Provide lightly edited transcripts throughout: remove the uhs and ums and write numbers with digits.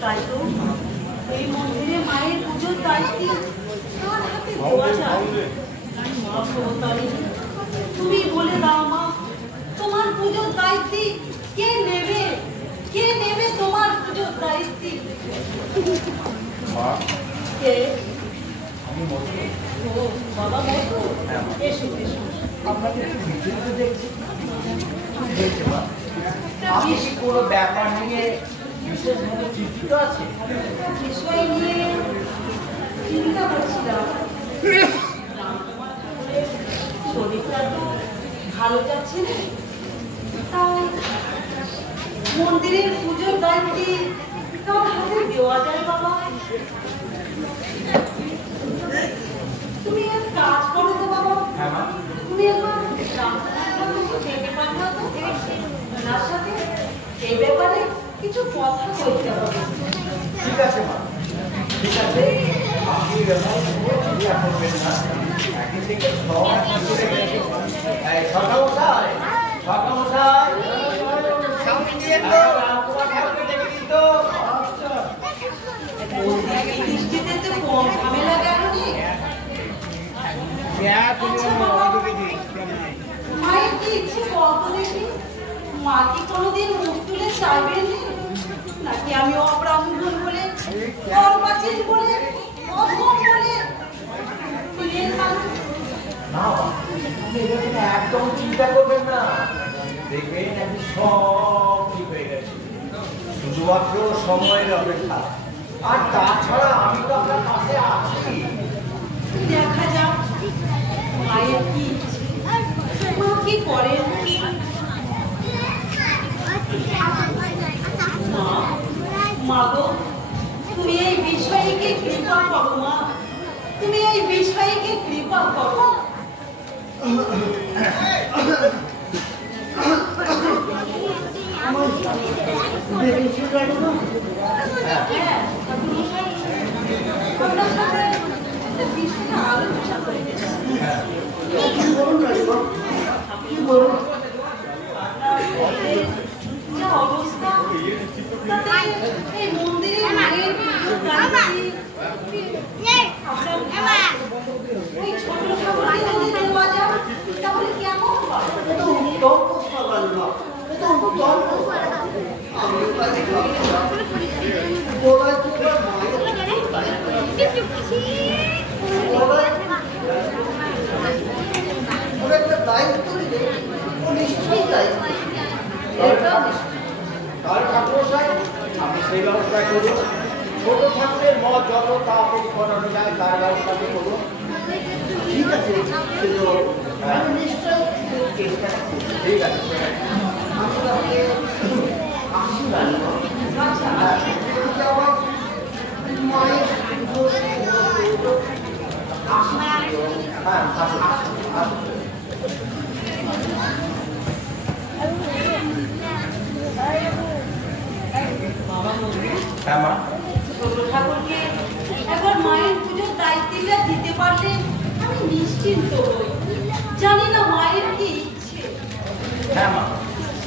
তাই তো এই মন্দিরে মায়ের পুজোর দায়িত্ব কার হাতে দেওয়া যায়? মা ভবতারিণী, তুমি বলে দাও মা, তোমার পুজোর দায়িত্ব কে নেবে? কে নেবে তোমার পুজোর দায়িত্ব? কে? ও বাবা মতো, এসো এসো। আপনাকে দেখছি আপনি কি কোনো ব্যাপার নিয়ে বিশেষভাবে চিন্তিত আছে? বিষয় নিয়ে চিন্তা করছিলাম। শরীরটা তো ভালো যাচ্ছে না, তাই মন্দিরের পুজোর দায়িত্ব কার হাতে দেওয়া যায় বাবা? তুমি এক কাজ করো তো বাবা, তুমি একবার ডেকে পাঠাও তো, ওনার সাথে এই ব্যাপারে কিছু কথা বলতে হবে। ঠিক আছে মা, ঠিক আছে। আপনি ব্যবহার করবেন না, একদিন থেকে সকামশাই বৃষ্টিতে তো কম ঝামেলা গেল নি। মায়ের কি ইচ্ছে বলতো দেখি? মা কি কোনোদিন মুখ তুলে চাইবেন নাকি আমি অব্রাহ্মণ বলে, অর্বাচীন বলে, অধম বলে একদম চিন্তা করবেন না, দেখবেন আমি সব ঠিক হয়ে গেছে। শুধুমাত্র সময়ের অপেক্ষা। আর তাছাড়া আমি তো আপনার পাশে আছি। দেখা যাক মায়ের কি ইচ্ছে, মা কি করেন। মা গো, তুমি এই বিষয়কে কৃপা করো মা, তুমি এই বিষয়কে কৃপা করো। আলোচনা করে যা অবস্থা, এই মন্দিরে মায়ের ওই ছোট ঠাকুরকে যদি দেওয়া যায় তাহলে কেমন হয়? দায়িত্ব দিলে ও নিশ্চয়ই দায়িত্ব। তার ঠাকুরসাই আপনি সেই ব্যবস্থা করুন। ছোট ঠাকুরের মত যত তাড়াতাড়ি করানো যায় তার ব্যবস্থা করুন। ঠিক আছে, আমি নিশ্চয়ই চেষ্টা করব। ঠিক আছে, আমি তাহলে আসি রানী। আচ্ছা, আমার মায়ের আসি। হ্যাঁ আসুন আসুন। ছোট ঠাকুরকে একবার মায়ের পুজোর দায়িত্বটা দিতে পারলে আমি নিশ্চিন্ত হই। জানি না মায়ের কি ইচ্ছে। হ্যাঁ মা,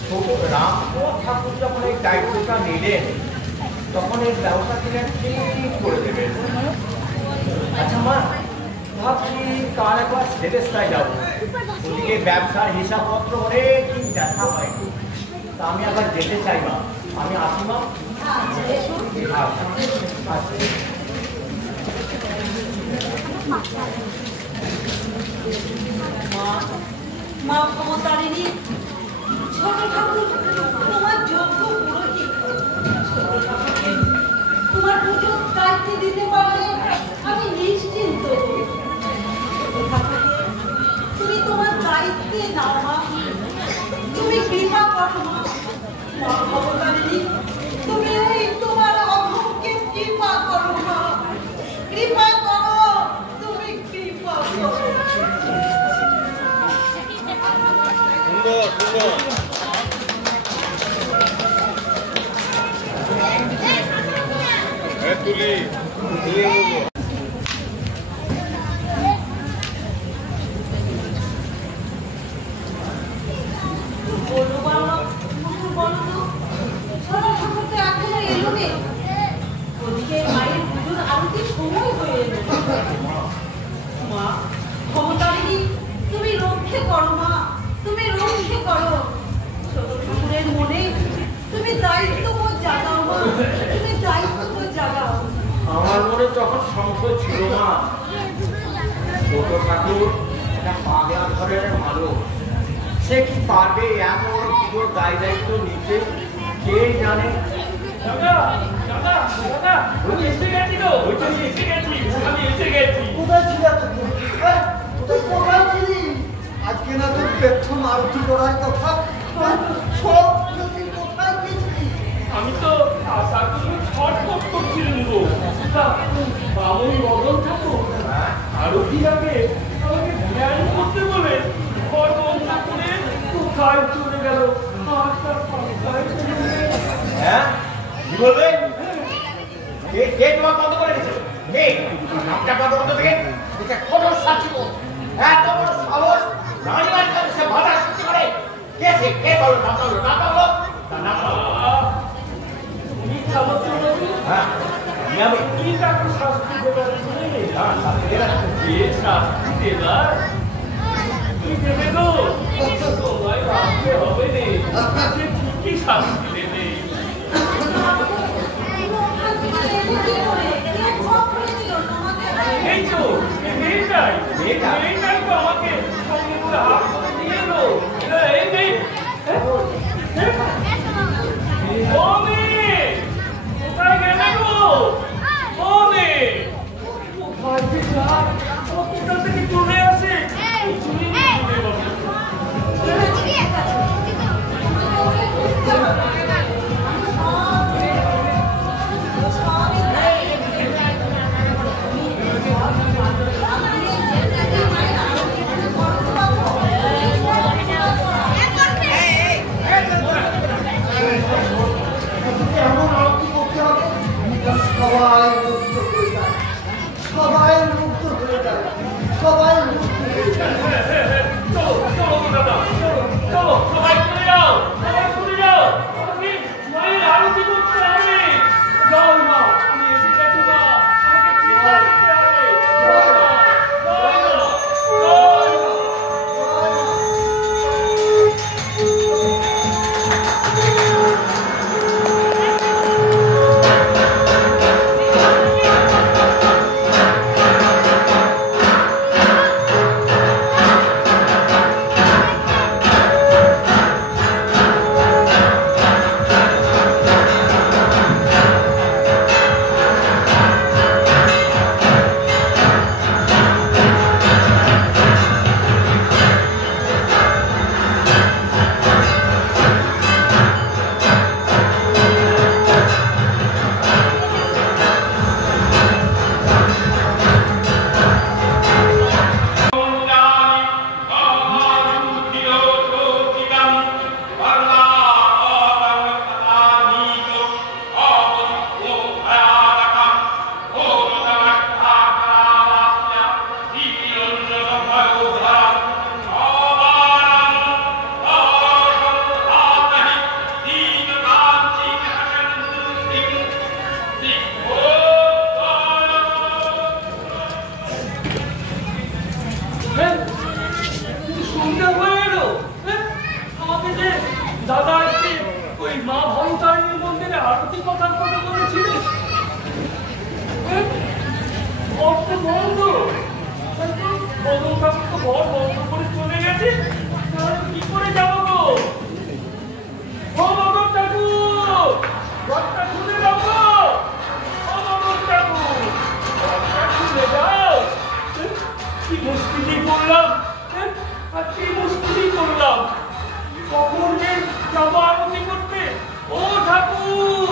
ছোট রামপুর ঠাকুর যখন এই দায়িত্বটা নিলেন তখন এই ব্যবস্থা তিনি ঠিক করে দেবেন। আচ্ছা মা, ভাবছি কার একবার সেলেস্তায় যাবো। ওদিকে ব্যবসার হিসাবপত্র অনেকদিন দেখা হয়, তা আমি আবার যেতে চাই মা। আমি আসি মা। মা ভবতারিণী, ছোট ঠাকুর তোমার যোগ্য পুরোহিত। ছোট ঠাকুরকে তোমার পুজোর দায়িত্ব দিতে পারলে আমি নিশ্চিন্ত হই। ছোট ঠাকুরকে তুমি তোমার দায়িত্বে নাও মা, তুমি কৃপা করো মা। মা ভবতারিণী, তুমি এই তোমার অধমকে কৃপা করো মা, কৃপা করো, তুমি কৃপা করো। সুন্দর সুন্দর। তুলি তুলি দায়িত্ববোধ জাগাও মা, তুমি দায়িত্ববোধ জাগাও। আমার মনে তখন সংশয় ছিল না, ছোট ঠাকুর একটা পাগলা ঘরের মানুষ, সে কি পারবে এত বড় পুজোর দায় দায়িত্ব নিতে? কে জানে। কোথায় ছিলা তুমি? তুই কোথায় ছিলি? আজকে না তোর পেট্রোল আরতি করার কথা, সব যদি কোথায় গেছিলি? আমি তো আশার জন্য ছটফট করছিলাম গো। বামুন বদল ঠাকুর আরতিটাকে আমাকে ধ্যান করতে বলে ঘর বন্ধ করে কোথায় চলে গেল। আর তার পাশায় চলে গেল। হ্যাঁ কি বলবে? কে তোমার বন্ধ করে দিয়েছে? কে নামটা বন্ধ করতে থেকে এটা কত সাক্ষী বল, এত বড় সাহস রানীমার কাছে সে বাধা সৃষ্টি করে? কে সে? কে বলো? নাম বলো, নাম বলো, নাম বলো। তুমি খাবার জন্য হ্যাঁ আমি কি তাকে শাস্তি দেবার শুনে শাস্তি দেবার কে শাস্তি দেবার কি দেবে গো? তোমায় ভাবতে হবে রে, যে কি শাস্তি দেবে। এই তো মেয়েটাই তো আমাকে সঙ্গে করে হাত করে দিয়ে এলো। এই মেয়ে ও মেয়ে কোথায় গেলে গো? ও মেয়ে কোথায় যে যায়? ও কোথা থেকে চলে আসে? এমন আরতি করতে হবে সবাই মুক্ত হয়ে যায়, সবাই মুক্ত হয়ে যায়, সবাই মুক্ত হয়ে যায়। চলো চলো দাদা, চলো সবাই চলে যাও, সবাই চলে যাও। আমাকে মায়ের আরতি করতে হবে। যাও মা, আমি এসে গেছি মা, আমাকে কৃপা করতে হবে। জয় মা, জয় মা, জয় মা। দাদা আজকে ওই মা ভবতারিণীর মন্দিরে আরতি কথার কথা বলেছিল। অর্থ বন্ধ, বদল ঠাকুর তো ঘর বন্ধ করে চলে গেছে, তাহলে কি করে যাবো গো? ও বদল ঠাকুর, ঘরটা খুলে দাও গো। ও বদল ঠাকুর, ঘরটা খুলে দাও। কি মুশকিলই করলাম, আর কি মুশকিলই করলাম। কখন যে যাবো আরতি করতে? ও ঠাকুর,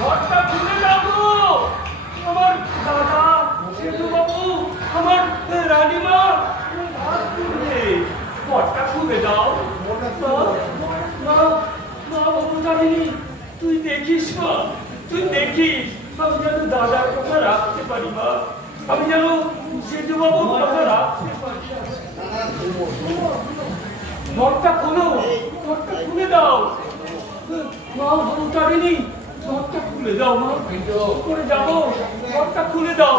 ঘরটা খুলে দাও গো। আমার দাদা সেতু বাবু, আমার রানীমা হাত তুলবে, ঘরটা খুলে দাও। না বাবু জানিনি, তুই দেখিস মা, তুই দেখিস আমি যেন দাদার কথা রাখতে পারি মা, আমি যেন সেতু বাবুর কথা রাখতে পারি। ঘরটা খোলো, ঘরটা খুলে দাও মা, ভবতারিণী ঘরটা খুলে দাও মা, করে যাবো, ঘরটা খুলে দাও।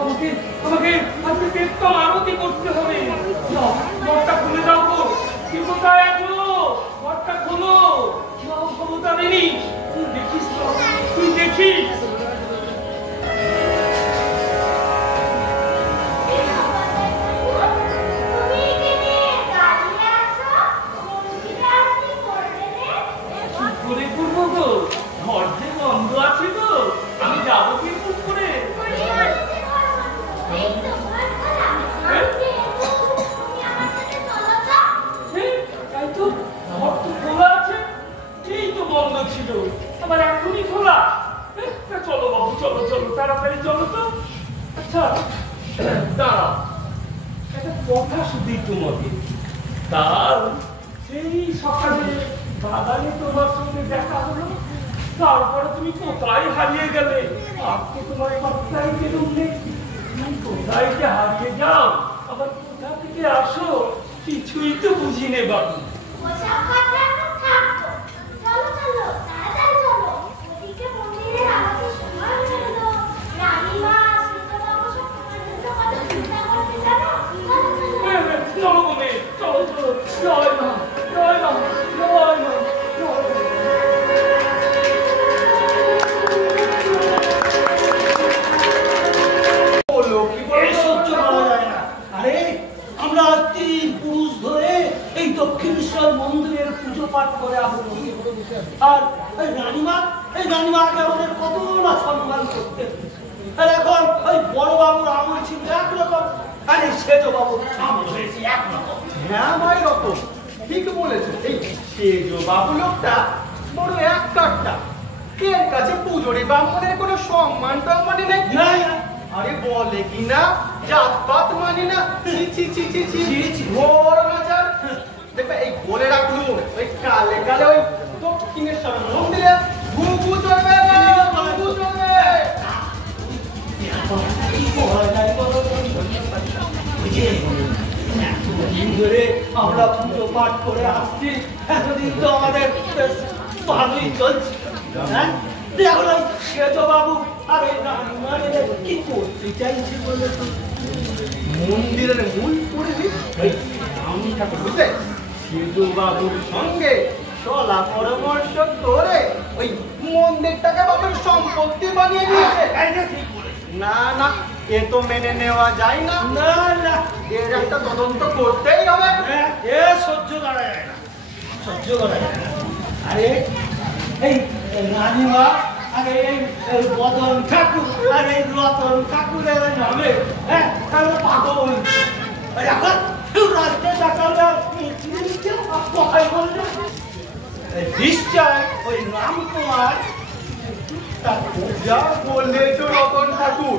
আমাকে আমাকে আজকে দেখতাম আরতি করতে হবে, ঘরটা খুলে দাও গো। কি কোথায় আছো? ঘরটা খোলো, ভবতারিণী কথা শুধু তোমাকে। কাল সেই সকালে বাগানে তোমার সঙ্গে দেখা হলো, তারপরে তুমি কোথায় হারিয়ে গেলে? আর তো তোমার পাত্তাই পেলুম নেই। তুমি কোথায় যে হারিয়ে যাও, আবার কোথা থেকে আসো, কিছুই তো বুঝি নে বাবু। চলো মনে, চলো চলো, জয় মা, জয় মা, জয় মা, জয় মা। আমরা 3 পুরুষ ধরে এই দক্ষিণেশ্বর মন্দিরের পুজো পাঠ করে আসছি। আর এই রানীমাকে আমাদের কত না সম্মান করতে। আর এখন ওই বড় বাবুর আমল ছিল একরকম, আর এই সেজ বাবুর আমল হয়েছে একরকম। হ্যাঁ ভাই রকম ঠিক বলেছে। এই সেজ বাবু লোকটা বড় এক কাটটা, এর কাছে পুজোরে ব্রাহ্মণের কোনো সম্মান টম্মানি নেই। আরে বলে কি না জাতপাত মানে না, ঘোর নাচার। দেখবে এই বলে রাখলু, ওই কালে কালে ওই দক্ষিণেশ্বর মন্দিরে ঘুঘু চলবে, ঘুঘু চলবে। আমরা পুজো পাঠ করে আসছি, এতদিন তো আমাদের ভালোই চলছে। এখন ওই সেজ বাবু আর ওই রানীমা কি করতে চাইছি বলে তো মন্দিরের মূল পুরোহিত আমি ঠাকুর বুঝলে সেজ বাবুর সঙ্গে সলা পরামর্শ করে ওই মন্দিরটাকে বাবুর সম্পত্তি বানিয়ে দিয়েছে। না না, এ তো মেনে নেওয়া যায় না। না না, এর একটা তদন্ত করতেই হবে। এ সহ্য করা যায় না, সহ্য করা যায় না। আরে এই রানীমা আর এই বদন ঠাকুর আর এই রতন ঠাকুরের নামে পাগল এখন রাস্তায় দেখালে কথাই বললে নিশ্চয় ওই রামকুমার যা বললে তো রতন ঠাকুর,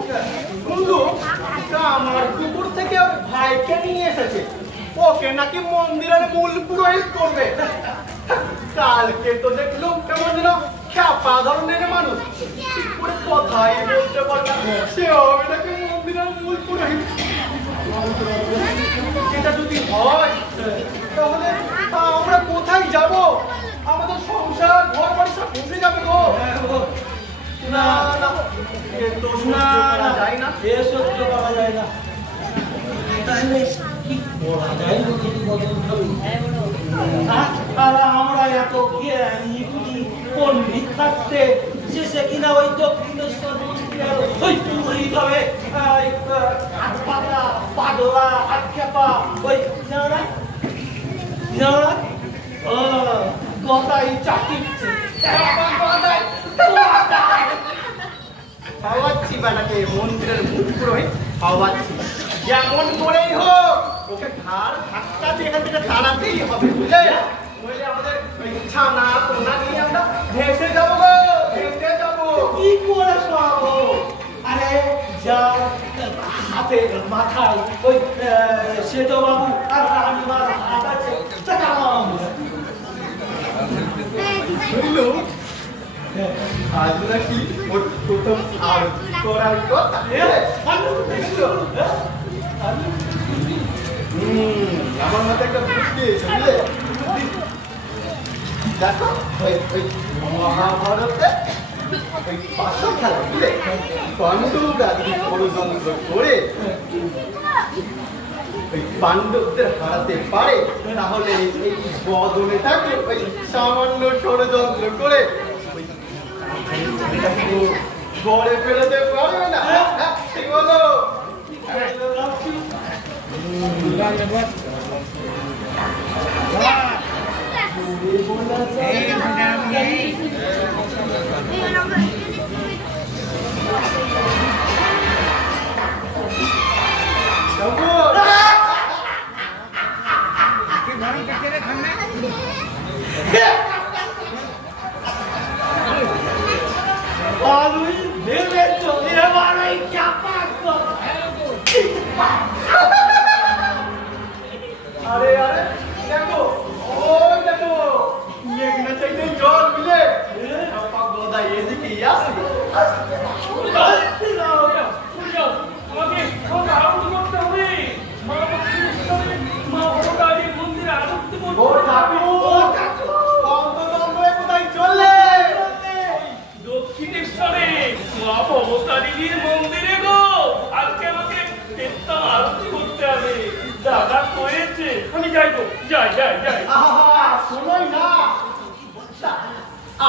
কিন্তু আমার পুকুর থেকে ওর ভাইকে নিয়ে এসেছে, ওকে নাকি মন্দিরের মূল পুরোহিত করবে। কালকে তো দেখলুম কেমন যেন খ্যাপা ধরনের মানুষ, ঠিক করে কথাই বলতে পারবে না, সে হবে নাকি মন্দিরের মূল পুরোহিত। এটা যদি হয় তাহলে আমরা কোথায় যাব? আমাদের সংসার ঘর বাড়ি সব ভেসে যাবে গো। না না, এ তো না না যায় না, এ সহ্য করা যায় না। তাহলে কি করা যায় বদন ঠাকুর? আর আমরা এত জ্ঞানী পণ্ডিত থাকতে শেষে কিনা ওই দক্ষিণেশ্বর মন্দিরের ওই পুরোহিত হবে হাত পাতা পাগলা হাত খেপা ওই গতাই চাকিচ্ছে খাওয়াচ্ছি বানাকে মন্দিরের মূল পুরোহিত খাওয়াচ্ছি, যেমন করেই হোক ওকে ঘাড় ধাক্কা দিয়ে এখান থেকে তাড়াতেই হবে, বুঝলে? নইলে আমাদের ছানা তোনা নিয়ে আমরা ভেসে যাবো গো, ভেসে যাবো। কি করে সরাবো? আরে যার হাতে মাথায় ওই সেজ বাবু আর রানীমার হাত আছে শুনলো আজ নাকি ওর প্রথম আরতি করার কথা। আমার মতো একটা বুদ্ধি বুঝলে, দেখো ওই মহাভারতে ওই পাশা খেলা বুঝলে, পাণ্ডবরা যদি ষড়যন্ত্র করে ওই পাণ্ডবদের হারাতে পারে, তাহলে এই বদনে থাকে ওই সামান্য ষড়যন্ত্র করে ঘরে ফেরাতে পারবে না। ঠিক বলো? এসছে, আমি যাই তো, যাই। শোনোই না,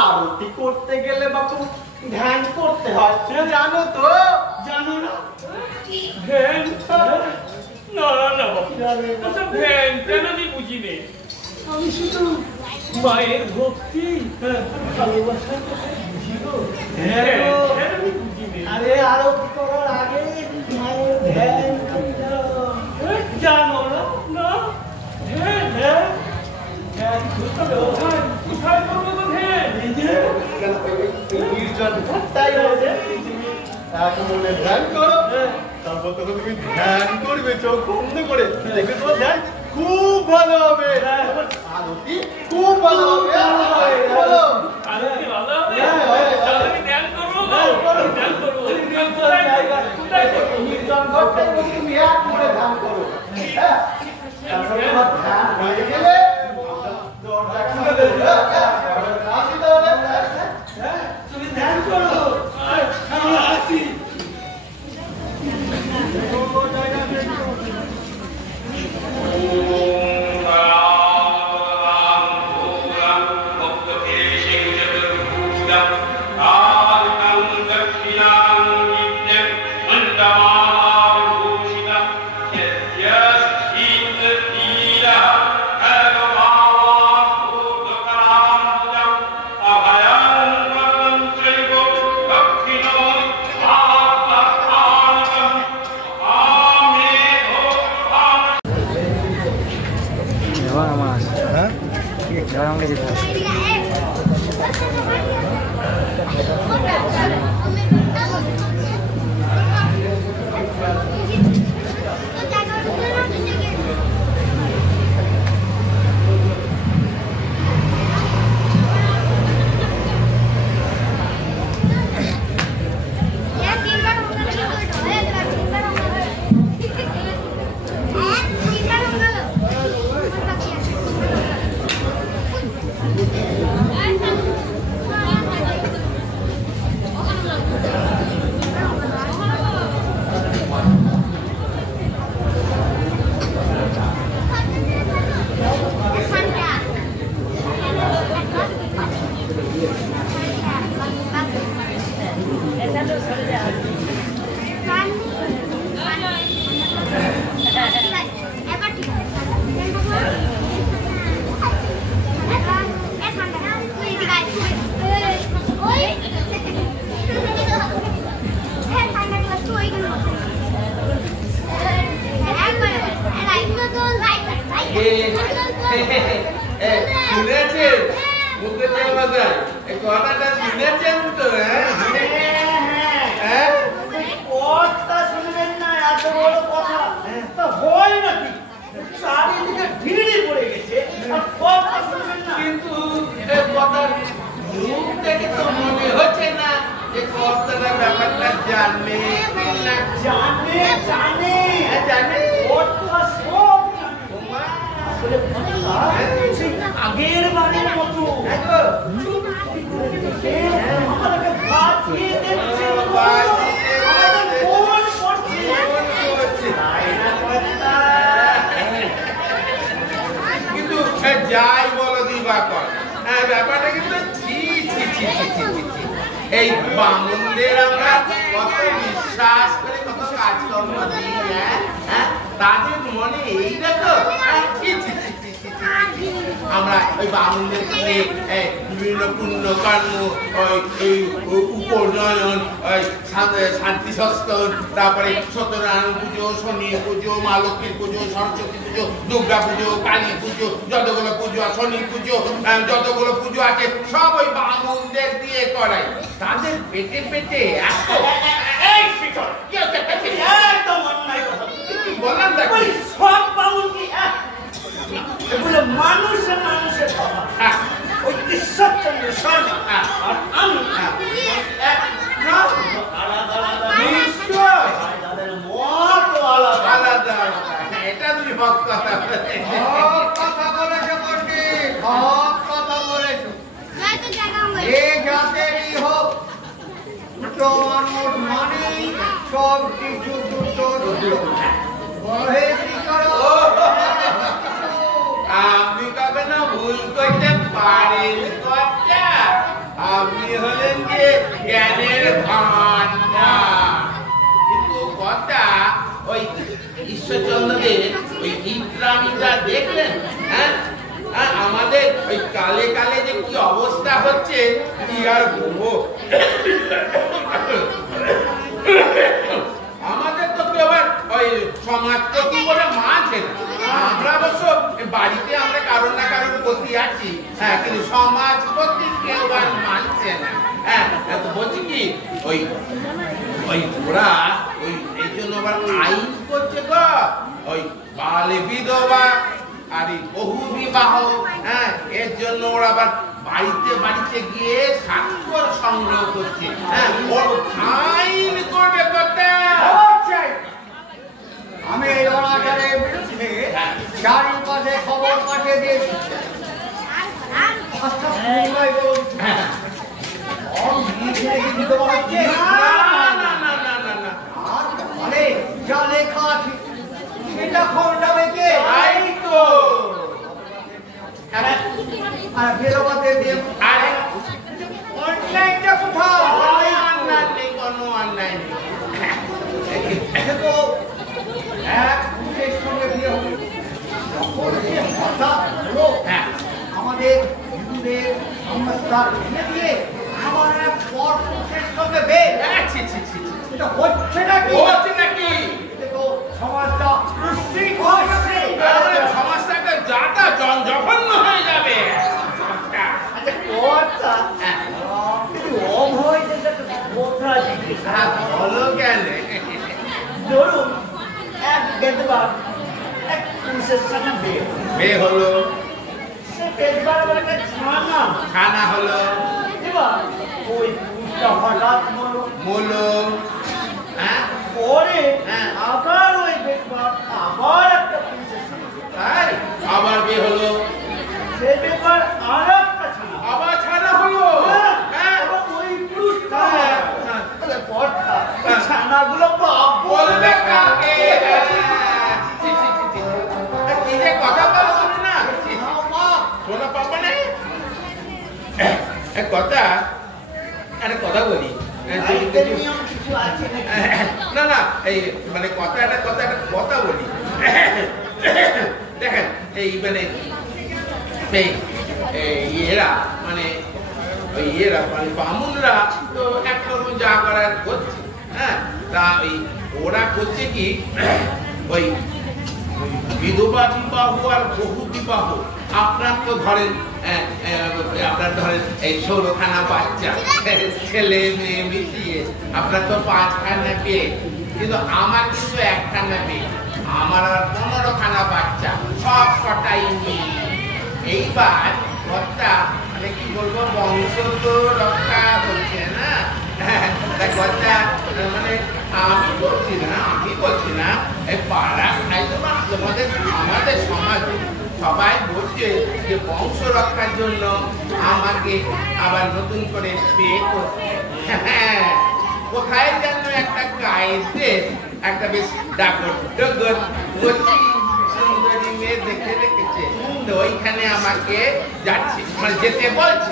আরতি করতে গেলে বাপু ধ্যান করতে হয়, জানো তো? জানো না? ধ্যান? না বাবু, ওসব ধ্যান কেন আমি বুঝি নে। আমি শুধু মায়ের ভক্তি ভালোবাসার কথা বুঝি গো। ধ্যান আমি বুঝি নে। আরে আরতি করার আগে মায়ের ধ্যান জানো না? না ধ্যান কোথায় করবো গো ধ্যান? তাই বলছে ধ্যান করো, তারপর তখন তুমি ধ্যান করবে চোখ বন্ধ করে, দেখবে তোমার ধ্যান খুব ভালো হবে, আরতি খুব ভালো হবে। আরতি ভালো হবে? তাহলে আমি ধ্যান করবো গো। ধ্যান করবো। তুমি এক করে ধ্যান করো, তারপর তোমার ধ্যান হয়ে গেলে দরজা খুলে দেবে। তুমি ধ্যান করো, আমি আসি। শুনেছেন মুখের বাজার এই কথাটা শুনেছেন তো? কথা শুনবেন না, এত বড় কথা তা হয় নাকি? চারিদিকে ভিড়ি পড়ে গেছে, আর কথা শুনবেন না। কিন্তু কথার মুখ দেখে তো মনে হচ্ছে না যে কর্তারা ব্যাপারটা জানে। জানে জানে কথা সব জানে। আসলে কথা সেই আগের বারের মতো আমাকে বাঁচিয়ে দিচ্ছে, আমাকে ফোন করছে। কিন্তু যাই বলো দিবাকর, ব্যাপারটা কিন্তু এই বামুনদের আমরা কত বিশ্বাস করে কত কাজকর্ম দিই, তাদের মনে এইটা তো আমরা ওই বামুনদের বিভিন্ন পুণ্য কর্ম, উপনয়ন, শান্তি সস্তন, তারপরে সত্যনারায়ণ পুজো, শনি পুজো, মা লক্ষ্মীর পুজো, সরস্বতী পুজো, দুর্গা পুজো, কালী পুজো, যতগুলো পুজো, শনি পুজো, যতগুলো পুজো আছে সব ওই বামুনদের দিয়ে করাই। তাদের পেটে পেটে একদম অন্যায় কথা বললাম দেখো সব বাবু কি এগুলো মানুষের কথা। ওই ঈশ্বরচন্দ্র শর্মা আর আমি তাদের মত আলাদা। এটা তুমি হক কথা বলেছো বটে, হক কথা বলেছো। এ জাতেরই হোক, মানুষ মানেই সব কিছু দুটো বহেশি করো। ওই ইন্দ্রামিটা দেখলেন? হ্যাঁ, আমাদের ওই কালে কালে যে কি অবস্থা হচ্ছে কি আর বলবো। আমাদের তো কেউ ওই সমাজ কি বলে মানছে না। আমরা অবশ্য বাড়িতে আমরা কারোর না কারোর প্রতি আছি, হ্যাঁ, কিন্তু সমাজ প্রতি কেউ আর মানছে না। হ্যাঁ, তো বলছি কি ওই ওই ওরা ওই এই জন্য আবার আইন করছে গো, ওই বালে বিধবা আর এই বহু বিবাহ। হ্যাঁ, এর জন্য ওরা আবার বাড়িতে বাড়িতে গিয়ে স্বাক্ষর সংগ্রহ করছে। হ্যাঁ, ওর আইন করবে কথা। আমি এই অনাচারের বিরুদ্ধে চারিপাশে খবর পাঠিয়ে দিয়েছি। যা লেখা আছে সেটা খন্ডাবে কে? বেরোবাদের দিয়ে অনলাইনটা কোথাও কোনো অন্যায় নেই। তো এক পুরুষের সঙ্গে বিয়ে হবে, হঠাৎ হলো আমাদের হিন্দুদের সংস্কার ভেঙে দিয়ে আমার এক পর পুরুষের সঙ্গে বিয়ে হচ্ছে নাকি? হচ্ছে নাকি? তো সমাজটা উশৃঙ্খল হচ্ছে। সমাজটাকে যাতা জঘন্য হয়ে যাবে। ধরুন এক বেদবা এক পুরুষের সঙ্গে বিয়ে হলো, সে বেদবার একটা খানা হলো, এবার ওই পুরুষটা হঠাৎ মূলো, পরে আবার ওই বেদবার আবার একটা পুরুষের সঙ্গে আবার বিয়ে হলো, সে বেদবার আর একটা ছানা, আবার ছানা হলো। ওই পুরুষটা ছানাগুলো বলবে কাকে? কি যে কথা বলো তুমি না, শোনো পাপা নেই কথা, একটা কথা বলি। না না, এই মানে কথা একটা বলি। দেখেন এই মানে এরা মানে ওই এরা মানে বামুনরা তো একরকম যা করার করছে। হ্যাঁ, তা ওই ওরা করছে কি ওই বিধবা বিবাহ আর বহু বিবাহ। আপনার তো ধরেন এই 16খানা বাচ্চা, ছেলে মেয়ে মিশিয়ে আপনার তো 5খানা বিয়ে, কিন্তু আমার কিন্তু 1খানা বিয়ে। আমার আর 15খানা বাচ্চা, সব কটাই মেয়ে। এইবার কথা মানে কি বলবো, বংশ তো রক্ষা হচ্ছে না। কথা মানে আমি বলছি না এই পাড়া আমাদের সমাজ সবাই বলছে যে বংশ রক্ষার জন্য আমাকে আবার নতুন করে বিয়ে করতে। কোথায় যেন একটা গাইতে একটা বেশ ডাকর সুন্দরী মেয়ে দেখে রেখেছে, তো ওইখানে আমাকে যাচ্ছি মানে যেতে বলছে।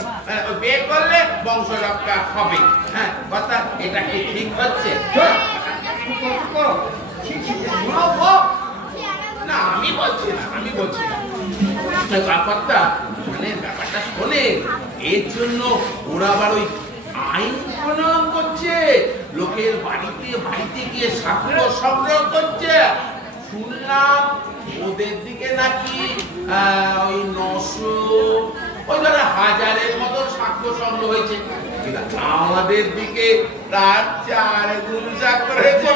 বিয়ে করলে বংশ রক্ষা হবে। হ্যাঁ, কথা এটা কি ঠিক হচ্ছে? না, আমি বলছি না ব্যাপারটা মানে ব্যাপারটা শোনে। এর জন্য ওরা আবার ওই আইন প্রণয়ন করছে, লোকের বাড়িতে গিয়ে সাক্ষ্য সংগ্রহ করছে। শুনলাম ওদের দিকে নাকি ওই 900 ওই ধরে 1000-এর মতো সাক্ষ্য সংগ্রহ হয়েছে, আমাদের দিকে তার 4 গুণ সাক্ষ্য হয়েছে।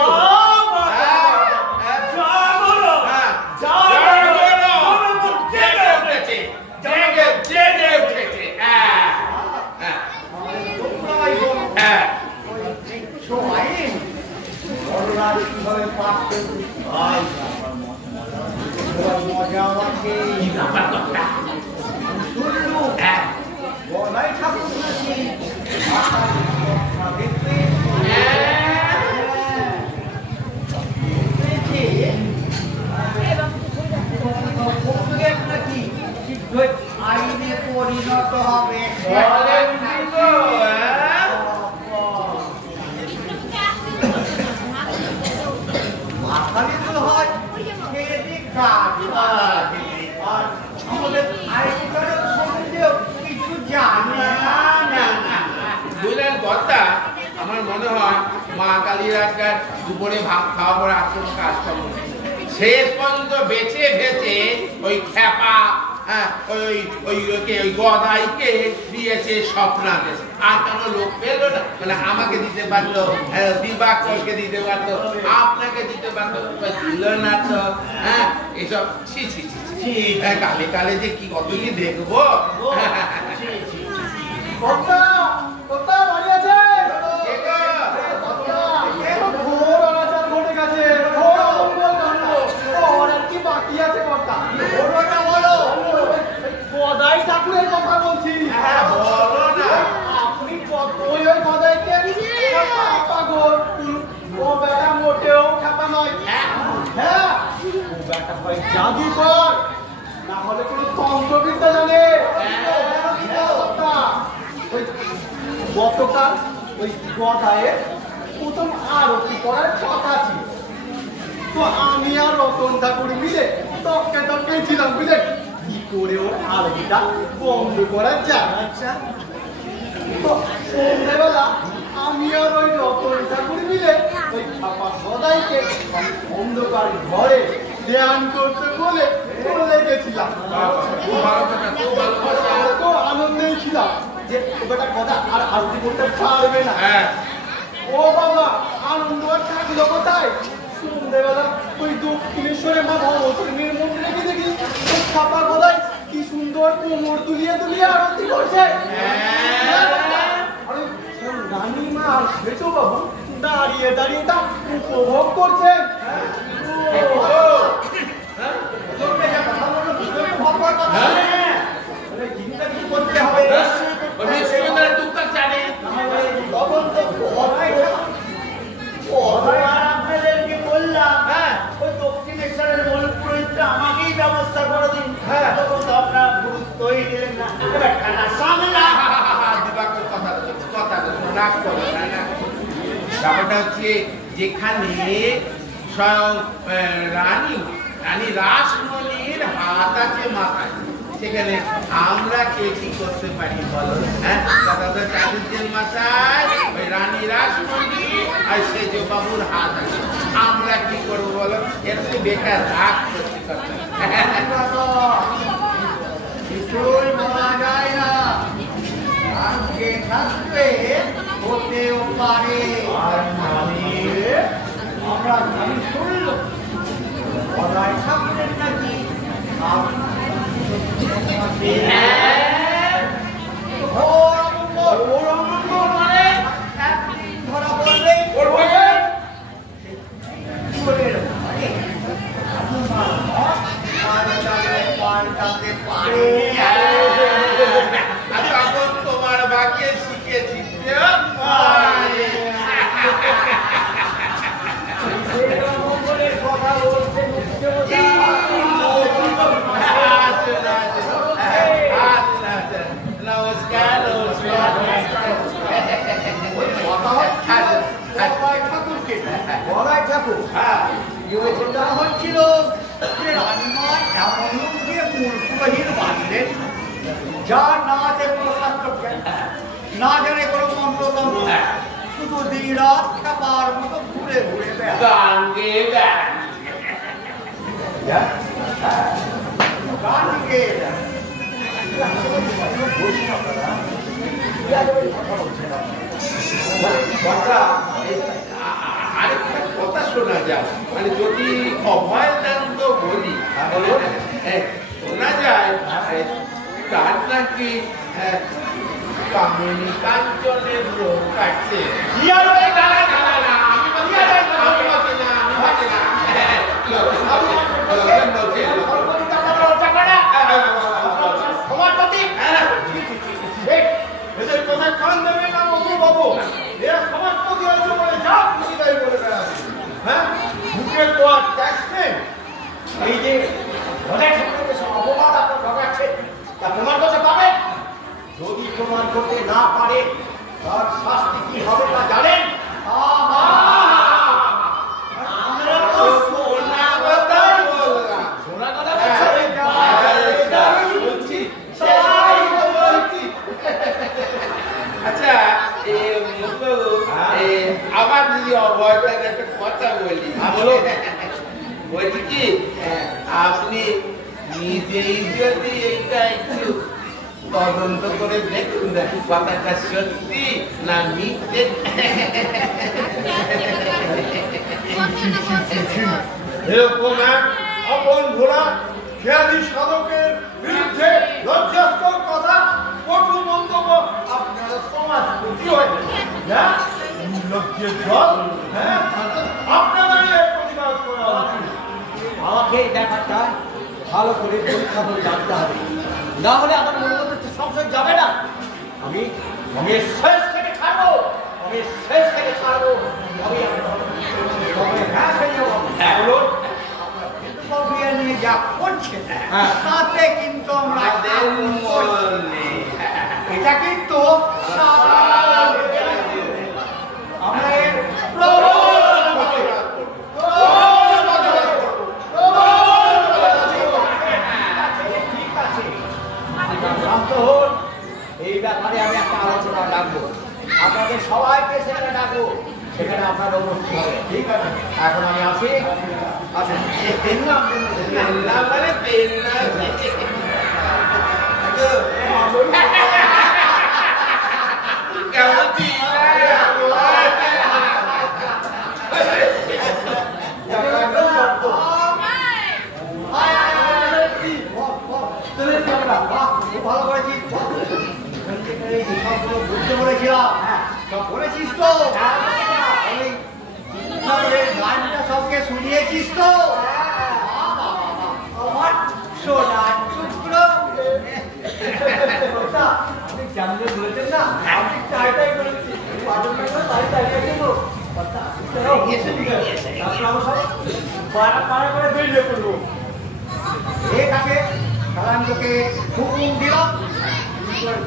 আইনে পরিণত হবে। মাথালি তো হয় মনে হয় মা কালীর আজকাল দুপুরে ভাত খাওয়া পরে আর কোনো কাজ করবো শেষ পর্যন্ত বেছে ভেছে ওই খ্যাপা ওই গদাইকে দিয়েছে স্বপ্নাকে আর কেন লোক পেলো না মানে আমাকে দিতে পারলো দিবাকরকে দিতে পারতো আপনাকে দিতে পারতো দিল না তো হ্যাঁ এসব ছি ছি ছি কালে কালে যে কি কত কি দেখবো ঠাকুরের কথা বলছি আপনি কতই ওই গদাইকে পাগল ও বেটা মোটেও খাপা নয় হ্যাঁ ও বেটা হয় জাদুকর না হলে কোনো তন্ত্রবিদ্যা জানে গতকাল ওই গদায়ের প্রথম আরতি করার কথা ছিল তো আমি আর রতন ঠাকুর মিলে তককে তককে ছিলাম বুঝলে কি করে ওর আরতিটা বন্ধ করা যায় আচ্ছা তো সন্ধ্যেবেলা আমি আর ওই রতন ঠাকুর মিলে ওই খাপা গদাইকে অন্ধকার ঘরে ধ্যান করতে বলে চলে গেছিলাম তো আনন্দেই ছিলাম যে ওটা কথা আর আরতি করতে পারবে না ও বাবা আনন্দ আর থাকলো কোথায় সন্ধ্যেবেলা ওই দক্ষিণেশ্বরে মা ভবতারিণীর মন্দিরে গিয়ে দেখি ওই খাপা গদাই কি সুন্দর কোমর তুলিয়ে তুলিয়ে আরতি করছে রানীমা আর শ্বেত বাবু দাঁড়িয়ে দাঁড়িয়ে তা উপভোগ করছে করতে হবে আপনাদেরকে বললাম ওই দক্ষিণেশ্বরের মূল পুরোহিতটা আমাকেই ব্যবস্থা করে দিন তখন তো আপনারা গুরুত্বই দিলেন না ব্যাপারটা হচ্ছে যেখানে স্বয়ং রানী রাসমণির হাত আছে মাথায় সেখানে আমরা কে কি করতে পারি বলো হ্যাঁ চাঁদের মাথায় ওই রানী রাসমণি আর সেজ বাবুর হাত আছে আমরা কি করবো বলো এটা তো বেকার রাগ করতে করতে কিছুই বলা যায় না আজকে থাকবে হতেও পারে আমরা জানি শুনলো বলাই ঠাকুরের নাকি মানে একদিন ধরা পড়লেই পাল্টাতে পারে তোমার বাকি শিখেছি কথা বলছে নমস্কার হচ্ছিল যে রানীমা এমন দিয়ে মূল পুরোহিত বাঁধলেন যা না আছে কোনো শাস্ত্র না জানে কোনো মন্ত্রতন্ত্র শুধু দিন রাত খাবার মতো ঘুরে ঘুরে গান গেয়ে আরেকটা কথা শোনা যায় মানে যদি অভয়দান্ত বলি শোনা যায় তার নাকি কামিনী কাঞ্চনের রোগ কাটছে কোথায় কান দেবে না অসুর বাবু এরা সমাজপতি হয়েছে বলে যা খুশি তাই বলে বেড়াবে হ্যাঁ বুকের তো আর ট্যাক্স নেই এই যে অনেক অপবাদ আপনার ঢোকাচ্ছে তা প্রমাণ করতে পারবে যদি প্রমাণ করতে না পারে তার শাস্তি কি হবে তা জানেন আমরা তো সোনা কথাই বললাম সোনা কথা বলছি আচ্ছা আপনি নিজেই যদি একটু তদন্ত করে দেখুন না কথাটা সত্যি না মিথ্যে। এরকম এক আপন ভোলা খেয়ালি সাধকের বিরুদ্ধে লজ্জাস্কর কথা, কটু মন্তব্য আপনারা সমাজ ক্ষতি হয় না? লজ্জের জল, হ্যাঁ, আপনারাই এর প্রতিবাদ করা উচিত। আমাকে এই ব্যাপারটা ভালো করে পরীক্ষা করে জানতে হবে, না হলে আমার মনের মধ্যে সংশয় যাবে না। আমি শেষ থেকে ছাড়বো, আমি নিয়ে যা করছে তাতে কিন্তু আমরা এটা কিন্তু আমরা এই ব্যাপারে আমি একটা আলোচনা ডাকবো, আপনাদের সবাইকে সেখানে ডাকবো, সেখানে আপনার উপস্থিত হবে। ঠিক আছে, এখন আমি আসি। আসেন ভালো করেছিস, বুঝতে পেরেছিলাম, সব বলেছিস তো, গানটা সবকে শুনিয়েছিস তো, আমার সোনা টুকরো। আপনি জানলে বলেছেন না, আমি চাইটাই করেছি, পাড়া করে বেরিয়ে পড়বো। ঠিক আছে, কালাঙ্গকে হুকুম দিলাম,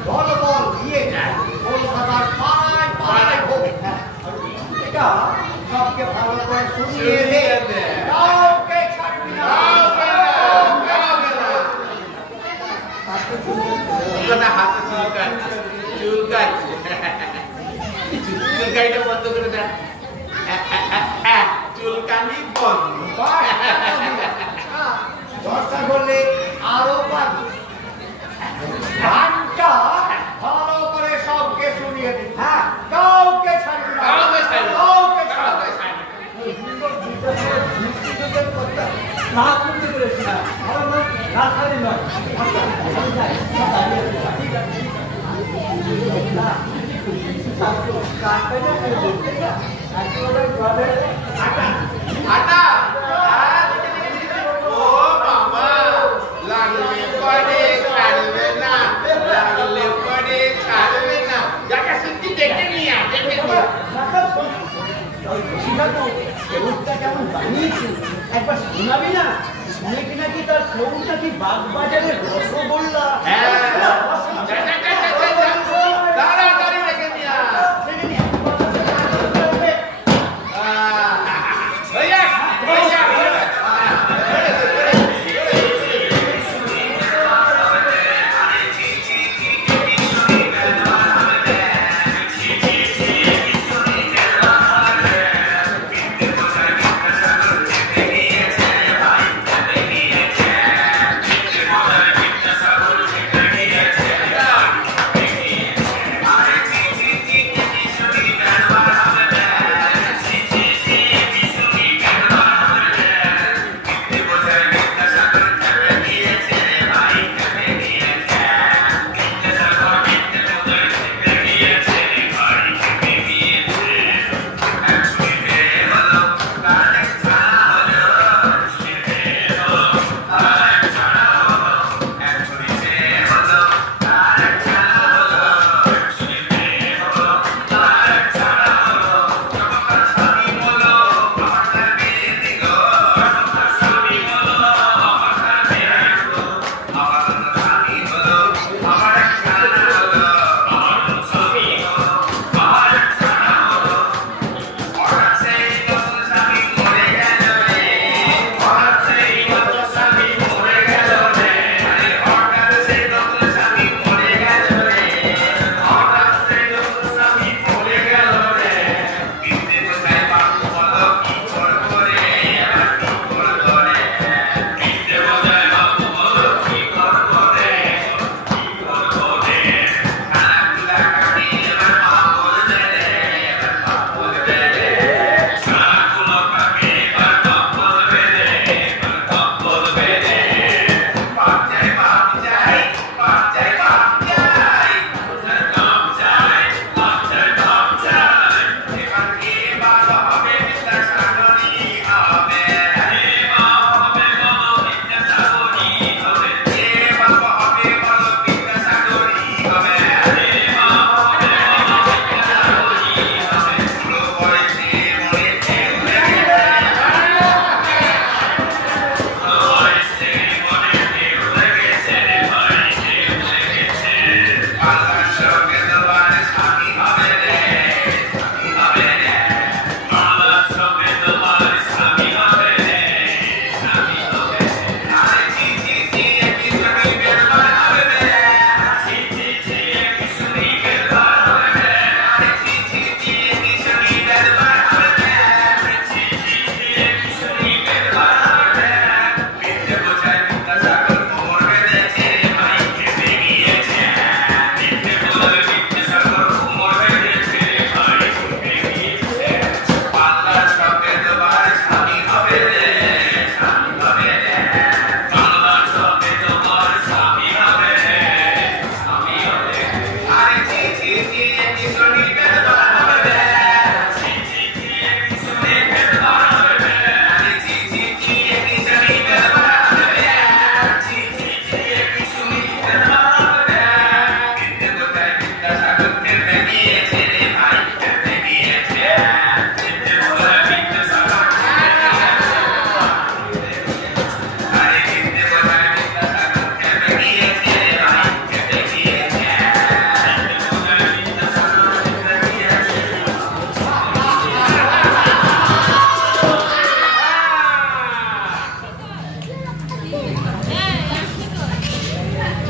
দলবল দিয়ে কলকাতার পাড়ায় পাড়ায় হোক, এটা সবকে ভালো করে শুনিয়ে দে, কাউকে ছাড়বি না। হাতে চুলকানিটা বন্ধ করে দেন, চুলকানি বন্ধ। দরকার করলে আরো পারবি, গানটা ভালো করে সবকে শুনিয়ে দিন। হ্যাঁ, কাউকে ছাড়বি না, কাউকে ছাড়বি না করতে পেরেছি না, না ছাড়ি নয়। ও বাবা, লাগলে পরে ছাড়বে না, লাগলে পরে ছাড়বে না, যাকে সত্যি দেখে নিয়ে কেমন বানিয়েছি একবার শোনাবি না? শুনে কিনা কি তার ফোনটা কি বাগবাজারের রসগোল্লা? তাড়াতাড়ি রেখে নিয়া Yeah.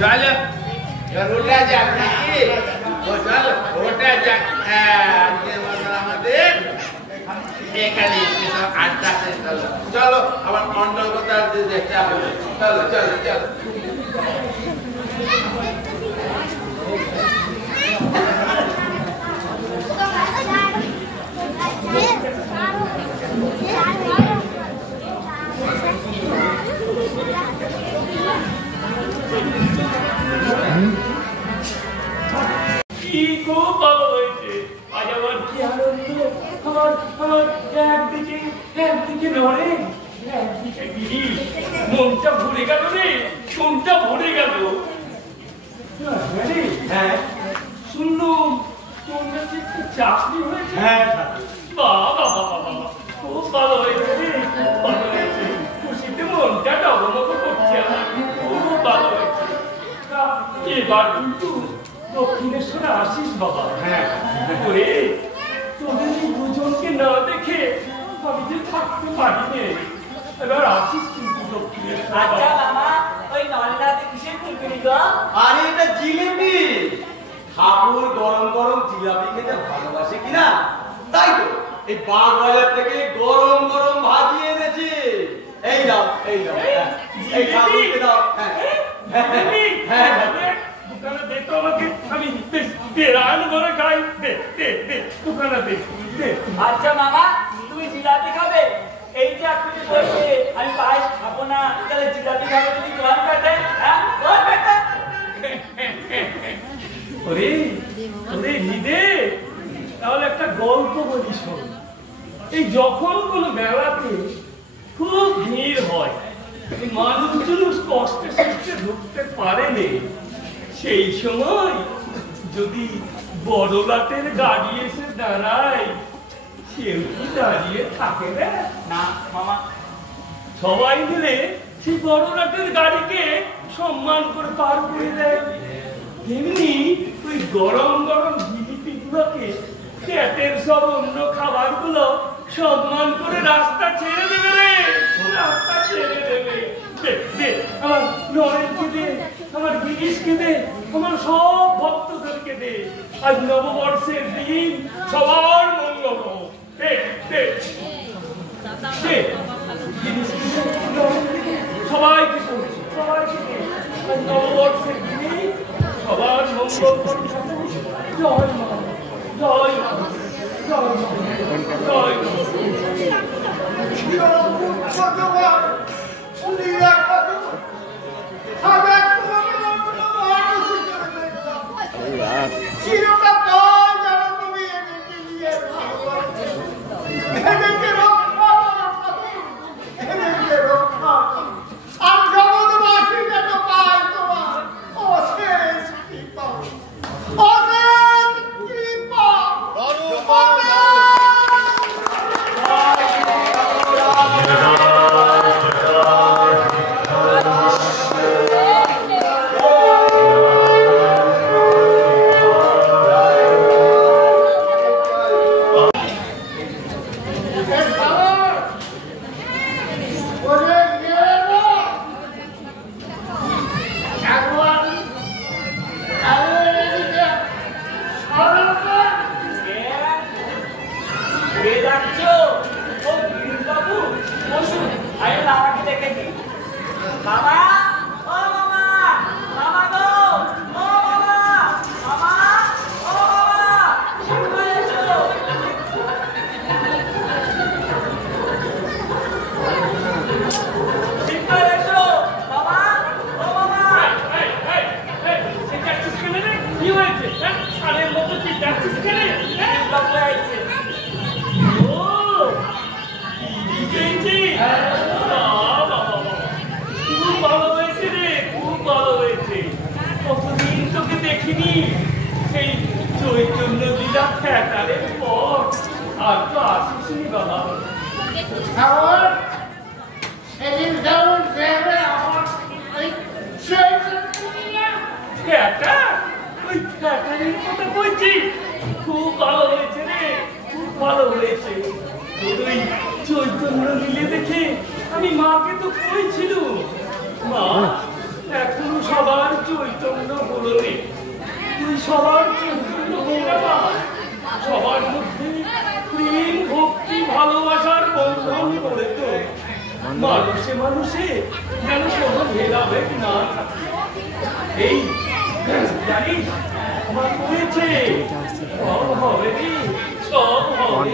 চলো এবার ওটা যাক নাকি চলো ওটা যাক আমাদের এখানে আড্ডা চলো আবার মন্ডল কথা দেখতে হবে চলো চলো চলো কি খুব ভালো হয়েছে আজ আমার কি আনন্দ আমার একদিকে নড়ে একদিকে গিরি মনটা ভরে গেল রে মনটা ভরে গেল হ্যাঁ শুনলুম তোর নাকি একটু চাকরি হয়েছে হ্যাঁ বাবা বাবা বাবা খুব ভালো হয়েছে রে খুব ভালো হয়েছে খুশিতে মনটা ডগমগ করছে আমার খুব ভালো হয়েছে এবার কিন্তু দক্ষিণেশ্বরে আসিস বাবা হ্যাঁ ওরে তোদের এই দুজনকে না দেখে আমি যে থাকতে পারিনি এবার আসিস কিন্তু দক্ষিণেশ্বর আচ্ছা মামা ওই নলনাতে কিসের ফুলকুড়ি গো? আরে এটা জিলিপি ঠাকুর গরম গরম জিলাপি খেতে ভালোবাসে কিনা তাই তো এই বাগবাজার থেকে গরম গরম ভাজিয়ে এনেছি এই দাও এই ঠাকুরকে দাও হ্যাঁ দোকানে দে তো আমাকে আমি বেড়ান করে খাই দে দে দে দোকানে দে দে আচ্ছা মামা তুমি জিলাপি খাবে এই যে আপনি বলছে আমি পায়েস খাবো না তাহলে জিলাপি খাবে তুমি কোন পেটে হ্যাঁ কোন পেটে ওরে ওরে নিদে তাহলে একটা গল্প বলি শোন এই যখন কোনো মেলাতে খুব ভিড় হয় মানুষজন কষ্টে সৃষ্টে ঢুকতে পারেনি সেই সময় যদি বড় লাটের গাড়ি এসে দাঁড়ায় কেউ কি দাঁড়িয়ে থাকে না না মামা সবাই মিলে সেই বড় লাটের গাড়িকে সম্মান করে পার করে দেয় তেমনি ওই গরম গরম জিলিপিগুলোকে পেটের সব অন্য খাবারগুলো সম্মান করে রাস্তা ছেড়ে দেবে রে রাস্তা ছেড়ে দেবে দে দে আমার নরেনকে দে আমার গিরিশকে দে আমার সব ভক্তদেরকে দে আজ নববর্ষের দিন সবার মঙ্গল হোক দে দে দে গিরিশকে দে নরেনকে দে সবাইকে করছি সবাইকে দে আজ নববর্ষের দিনে সবার মঙ্গল করুন জয় মা জয় মা জয় মা জয় মা চৈতন্য হলো রে, তুই সবার সবার মধ্যে প্রেম ভক্তি ভালোবাসার বন্ধন করে তো মানুষে মানুষে যেন কোনো ভেদাভেদ না থাকে। এই জানিস আমার হয়েছে সব হবে রে, সব হবে।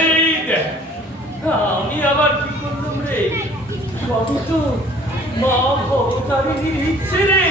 এই দেখ আমি আবার কি করলাম রে, সবই তো মা ভবতারিণীর ইচ্ছে রে।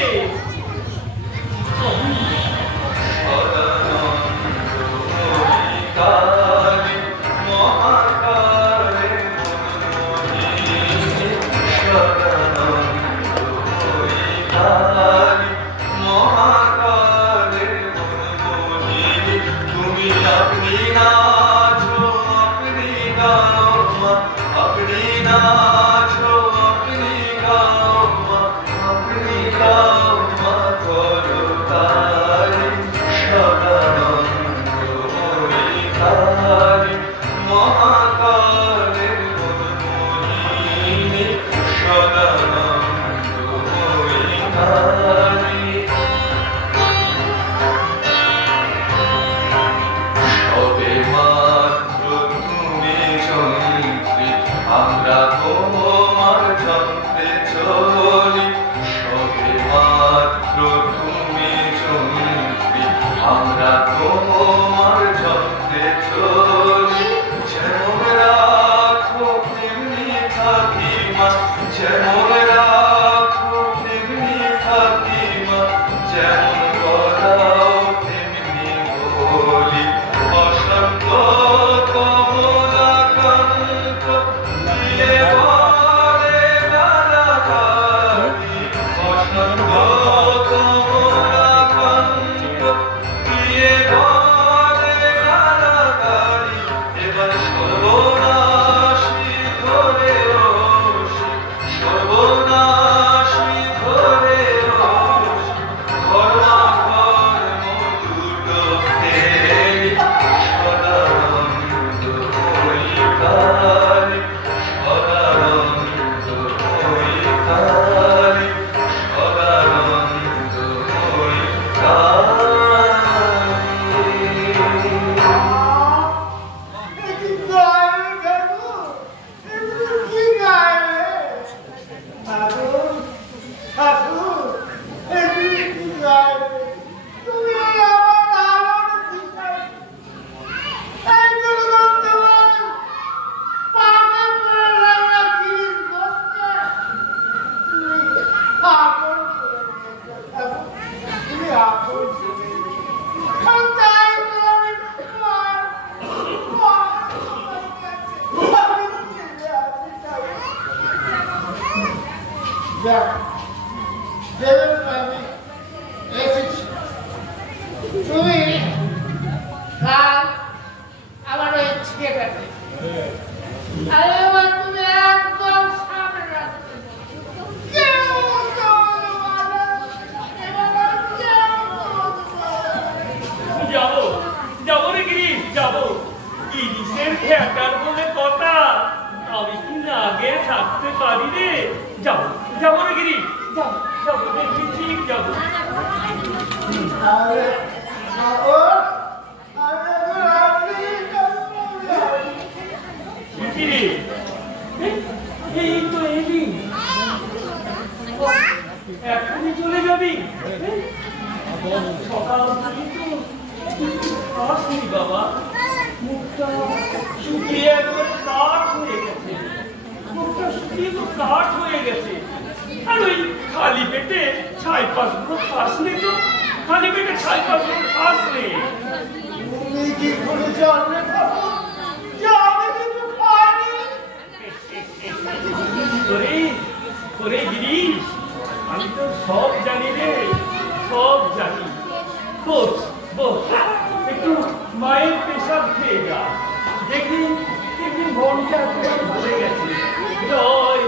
জয়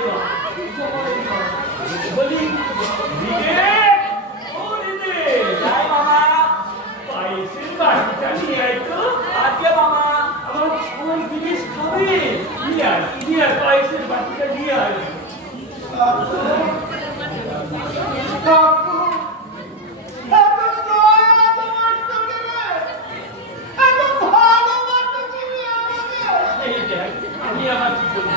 নিয়ে আয় পায়েসের বাটিটা নিয়ে আয়। এই দেখ আমি আবার কি বলি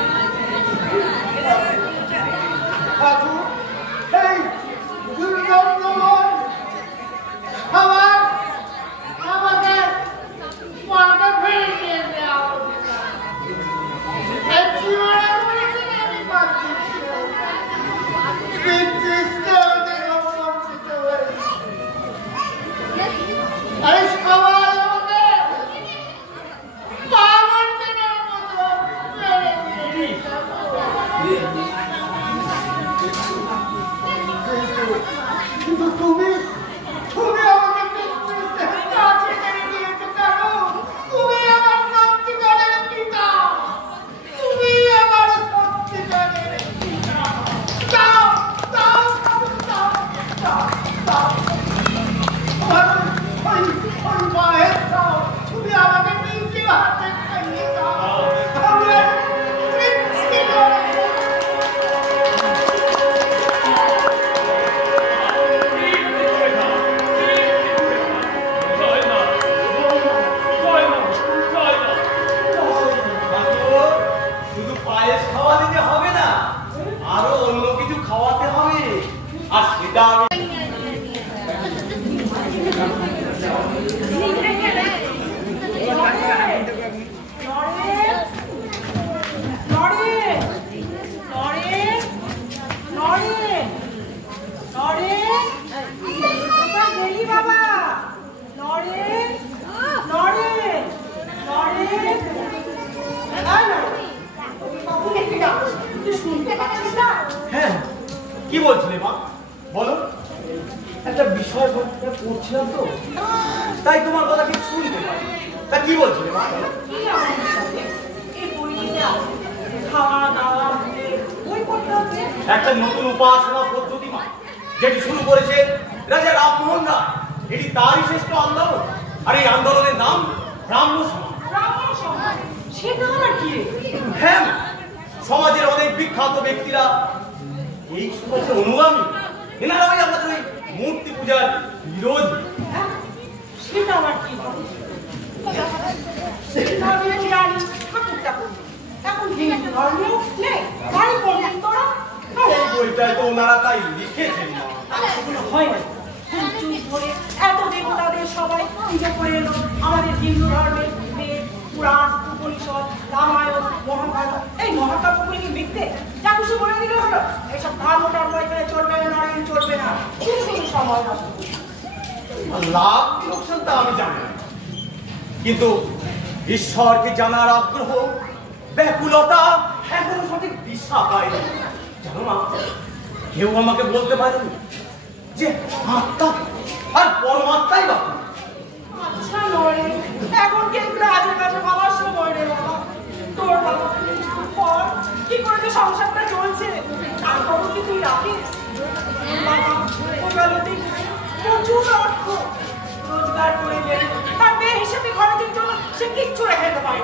হ্যাঁ, কি বলছিলে মা? বলো। একটা বিষয় পড়ছিলাম তো, তাই তোমার কথা কি শুনতে পাই। তা কি বলছিলে মা? একটা নতুন উপাসনা পদ্ধতি মা, যেটি শুরু করেছে রাজা রামমোহন রায়। এটি তারই শ্রেষ্ঠ আন্দোলন, আর এই আন্দোলনের নাম ব্রাহ্ম সমাজ। হ্যাঁ, সমাজের অনেক বিখ্যাত ব্যক্তিরা এই সমাজের অনুগামী। এনারাই আমাদের ওই মূর্তি পূজার বিরোধী। সেটা আবার কি হবে? এখন হিন্দু ধর্ম নেই, তাই বললেন তোরা। এই বইটায় তো ওনারা তাই লিখেছেন না। সেগুলো হয় না। যুগ ধরে এত দেবতাদের সবাই পূজা করে এলো আমাদের হিন্দু ধর্মের বেদ, পুরাণ, উপনিষদ, রামায়ণ, মহাভারত। এই মহাকাব্যগুলি কি মিথ্যে? যা কিছু বলে দিলে হলো। এইসব ধর্ম টর্ম এখানে চলবে না, নারায়ণ চলবে না। শুধু শুধু সময় নষ্ট। লাভ লোকসান তা আমি জানি না, কিন্তু ঈশ্বরকে জানার আগ্রহ, ব্যাকুলতা এখনো সঠিক দিশা পায় না। জানো মা, কেউ আমাকে বলতে পারেনি যে আত্মা আর পরমাত্মাই বাবা। আচ্ছা নয়, এখন কিন্তু রাজের কাছে বাবার সময় রে বাবা। তোর বাবা পর কি করে যে সংসারটা চলছে তার খবর কি তুই রাখিস? বাবা ওকালতি প্রচুর অর্থ রোজগার করে গেলে তার মেয়ে হিসেবে খরচের জন্য সে কিচ্ছু রেখে দিতে পারে।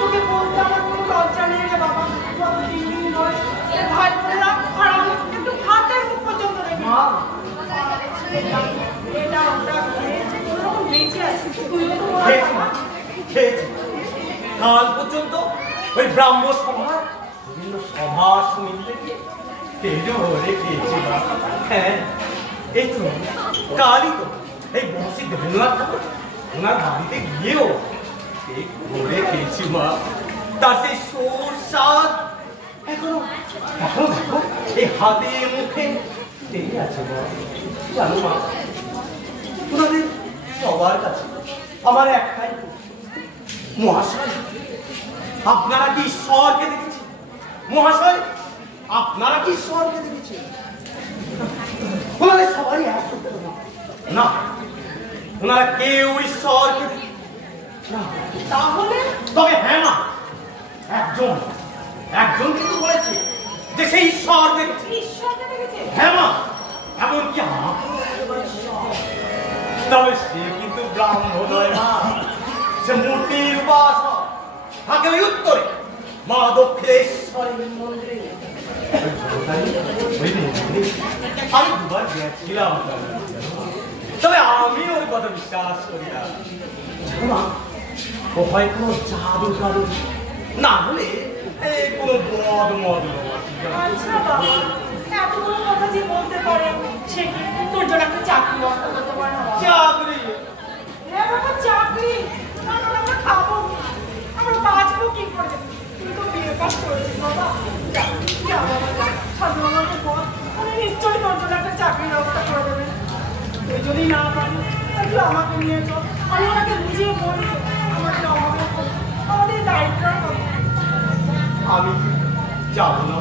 তোকে বলতে আমার কোনো লজ্জা নেই রে বাবা। গত 3 দিন ধরে ভাই বোনেরা আর আমি একটু হাতের মুখ পর্যন্ত রেখে এটা ওটা কোনোরকম বেঁচে আছে। তুইও তো খেয়েছি কাল পর্যন্ত ওই ব্রাহ্ম সভার বিভিন্ন সভা শুনতে গিয়ে খেয়েছি। হ্যাঁ, এই তো কালই তো এই বংশী দেবেন্দ্রনাথ ঠাকুর ওনার বাড়িতে গিয়েও ঘরে খেয়েছি মা। তার সেই সুস্বাদ এখনো এখনো দেখো এই হাতে মুখে লেগে আছে মা। জানো মা, ওনাদের সবার কাছে আমার একটাই মহাশয়, আপনারা কি ঈশ্বরকে দেখেছেন? মহাশয়, আপনারা কি ঈশ্বরকে দেখেছেন? ওনাদের সবারই এক সত্য না, ওনারা কেউ ঈশ্বরকে দেখে না। তাহলে তবে হ্যাঁ মা, একজন কিন্তু বলেছে যে সেই ঈশ্বর দেখেছে। হ্যাঁ মা, এমনকি তবে সে কিন্তু ব্রাহ্ম নয় মা, সে মূর্তির উপাসক থাকে ওই উত্তরে মা দক্ষিণেশ্বরী মন্দিরে। আমি দুবার গিয়েছিলাম, তবে আমি ওর কথা বিশ্বাস করি না। ও হয় কোনো জাদু টাদু, না হলে কোনো বদ মদ। আচ্ছা বাবা, এতগুলো কথা যে বলতে পারে সে কি তোর জন্য একটা চাকরি ব্যবস্থা করতে পারে না? চাকরি? হ্যাঁ বাবা, চাকরি। কারণ আমরা খাবো, আমরা বাঁচবো কি করে? তুই তো বিয়ে পাস করেছিস বাবা। যা বাবা, সাধু আমাকে বল, উনি নিশ্চয়ই তোর জন্য একটা চাকরির ব্যবস্থা করে দেবেন। তুই যদি না পারিস তাহলে আমাকে নিয়ে চল, আমি ওনাকে বুঝিয়ে বলবো আমাদের আমাদের দায়িত্ব। আমি যাব না,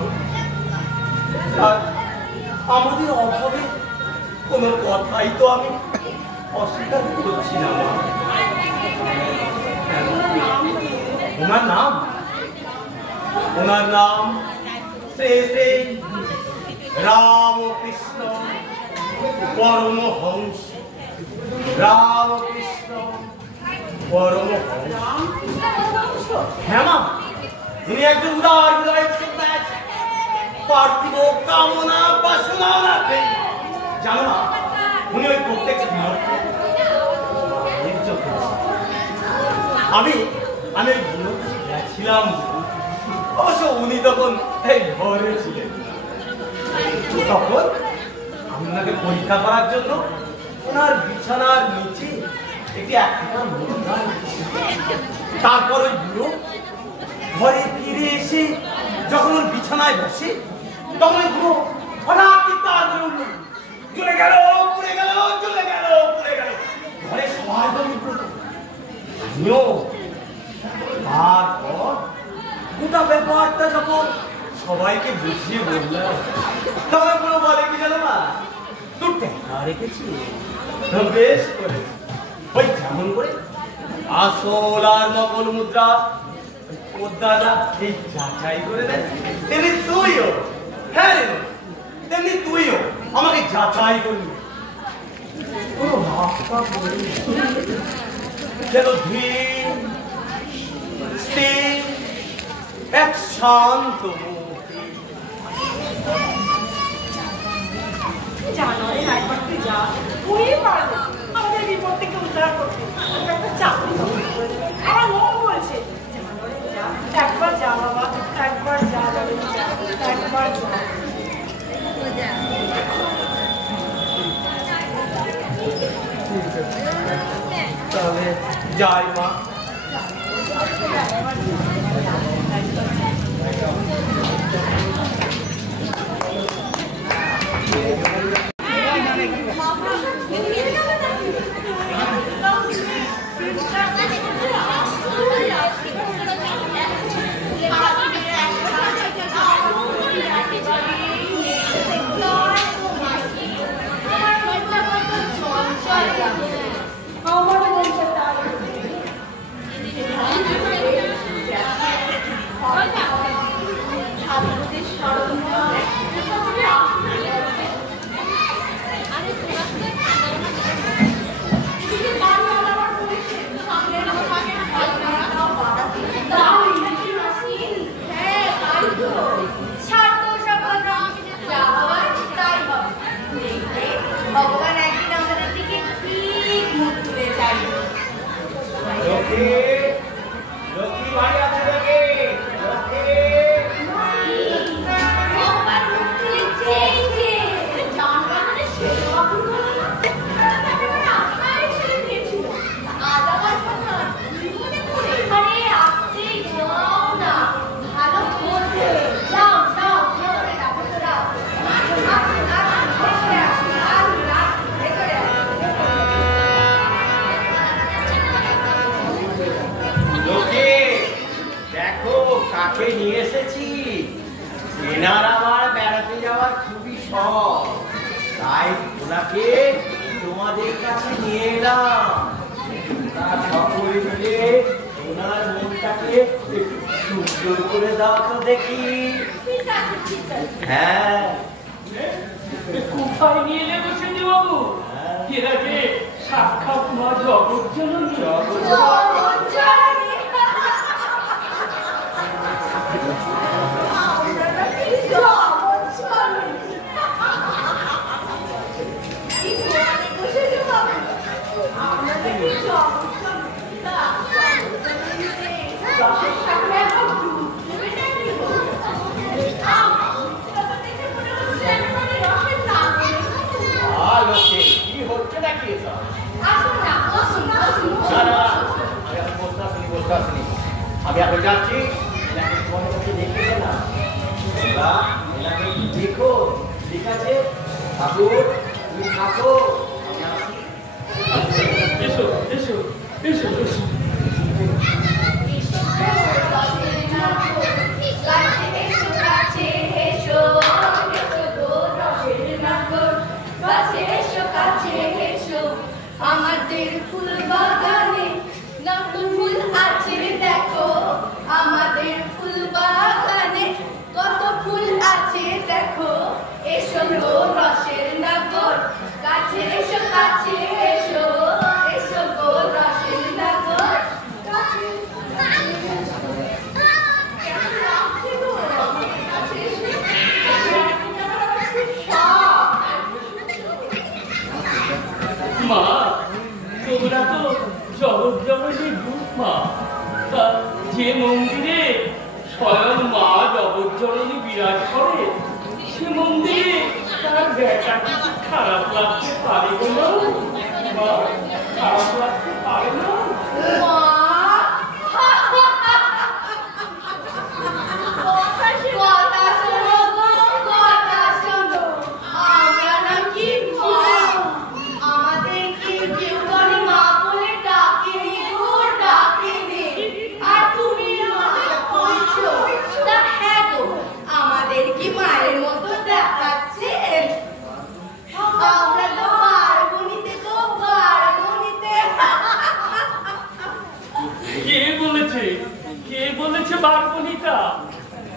আর আমাদের অভাবে কোনো কথাই তো আমি অস্বীকার করছি না। ওনার নাম শ্রী শ্রী রামকৃষ্ণ পরমহংস। রামকৃষ্ণ পরমহংস। হ্যাঁ মা, উনি একজন উদার হৃদয়ের সন্ন্যাস, পার্থিব কামনা বাসনা রাখে। জানো না, উনি ওই প্রত্যেক আমি ওই গিয়েছিলাম, অবশ্য উনি তখন এই ঘরে ছিলেন। তখন আমি ওনাকে পরীক্ষা করার জন্য ওনার বিছানার নিচে একটি একটা মুদ্রা, তারপর ওই বুড়ো ঘরে ফিরে এসে যখন ওর বিছানায় বসে তখন ওই বুড়ো হঠাৎ চিৎকার করে উঠল, চলে গেল, পুড়ে গেল, চলে গেল, পুড়ে গেল। ঘরে সবাই তো বিব্রত। তারপর গোটা ব্যাপারটা যখন সবাইকে বুঝিয়ে বললাম, তবে পুরো বলে কি জানো মা, তোর টাকা রেখেছি বেশ করে, ওই যেমন করে আসল আর নকল মুদ্রা ওর দাদা এই যাচাই করে দেন, তেমনি তুইও, হ্যাঁ তেমনি তুইও আমাকে যাচাই করবি। কোনো রাস্তা যেন ধীর স্থির এক শান্ত মুক্তি। জানো রে, একবার তুই যা, তুই পারবে আমাদের বিপদ থেকে উদ্ধার করতে। একটা চাকরি আমার মন বলছে, একবার যা বাবা, একবার যা, একবার যা। তাহলে যাই মা। নিয়ে এসেছি, এনার আমার বেড়াতে যাওয়ার খুবই শখ, তাই ওনাকে তোমাদের কাছে নিয়ে এলাম। সকলে মিলে ওনার মনটাকে সুন্দর করে দাও তো দেখি। হ্যাঁ, কোথায় নিয়ে এলে বসেছি বাবু? এর আগে সাক্ষাৎ মা জগৎ জননী। আমি এখন যাচ্ছি দেখো ঠিক আছে ঠাকুর তুমি থাকো এসো এসো এসো এসো আমাদের ফুল বাগানে নতুন ফুল আছে দেখো আমাদের ফুল বাগানে কত ফুল আছে দেখো এসো গো রসের নগর কাছে এসো এসো গো রসের নগর মা তোমরা তো জগৎজননী রূপ মা যে মন্দিরে স্বয়ং মা জগৎজননী বিরাজ করে সে মন্দিরে তার বেটা কিছু খারাপ লাগতে পারে না মা খারাপ লাগতে পারে না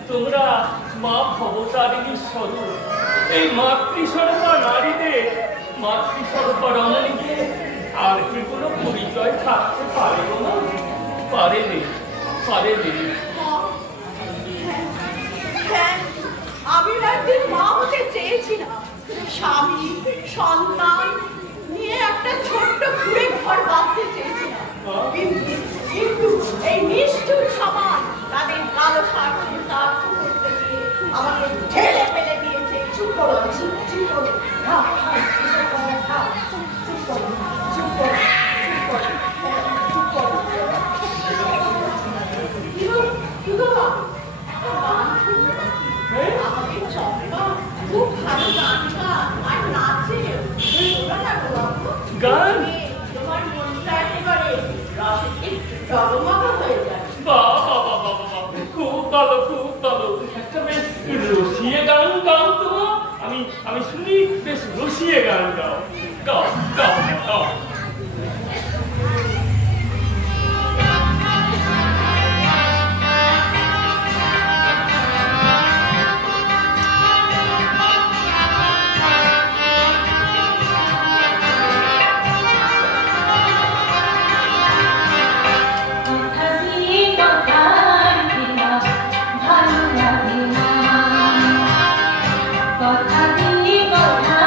তোমরা মা ভবতারিণীর স্বরূপ এই মাতৃস্বরূপা নারীদের মাতৃস্বরূপা রমণীকে আর কি কোনো পরিচয় থাকতে পারে না পারেনি আমি একদিন মা হতে চেয়েছিলাম স্বামী সন্তান নিয়ে একটা ছোট্ট কুড়ে ঘর বাঁধতে চেয়েছিলাম কিন্তু এই নিষ্ঠুর সমাজ তাদের কালো স্বার্থ করতে গিয়ে আমাকে ঠেলে ফেলে দিয়েছে চুপ করো আমাদের চম্পা খুব ভালো গান আর নাচে গান তোমার মনটা একেবারে রসে জগমগা হয়ে যায় খুব ভালো একটা বেশ রসিয়ে গান গাও তো আমি শুনি বেশ রসিয়ে গান গাও কথা দিয়ে কথা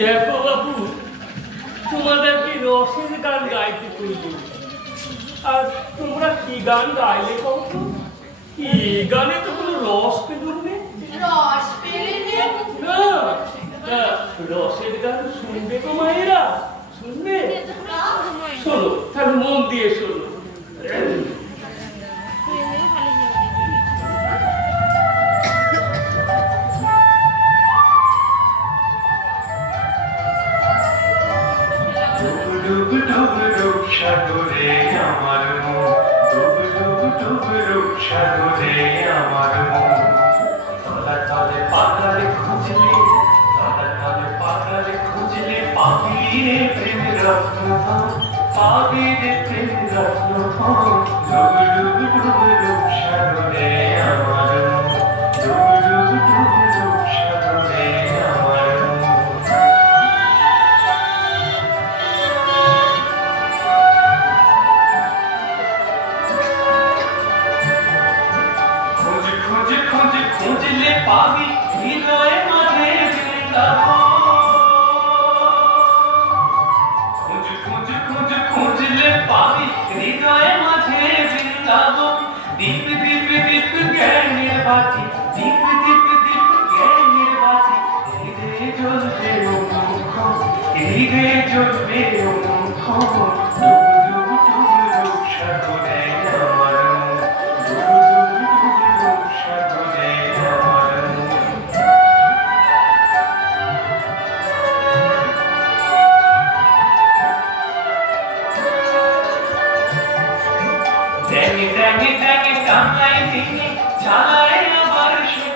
দেখো বাবু, তোমাদেরকে রসের গান গাইতে করব, আর তোমরা কি গান গাইলে কত? এই গানে তো কোনো রস পেল না। রস পেলে না, রসের গান শুনবে তো মায়েরা? শুনবে? শোনো, তাহলে মন দিয়ে শোনো। সাগরে আমার মন, ডুব ডুব ডুব রূপ সাগরে আমার মন। তলা তলে পাতালে খুঁজলে, তলা তলে পাতালে খুঁজলে পাবি রে প্রেম রত্ন, পাবি রে প্রেম রত্ন। ডুব ডুব ডুব রূপ সাগরে আমার মন, ডুব ডুব ডুব রূপ সাগরে আমার মন। খুঁজলে পাবি হৃদয়ে মাঝে খুঁজলে পাবি হৃদয়ে মাঝে বৃন্দাবন। দীপ দীপ দীপ জ্ঞানের বাতি, দীপ দীপ দীপ জ্ঞানের বাতি। হৃদয়ে জ্বলবে মুখ, হৃদয়ে জ্বলবে মুখ। ডুব ডুব ডুব রূপ সাগরে আমার মন, ডুব ডুব ডুব রূপ সাগরে আমার মন। টাঙায় দিনে জ্বালায় আবার সে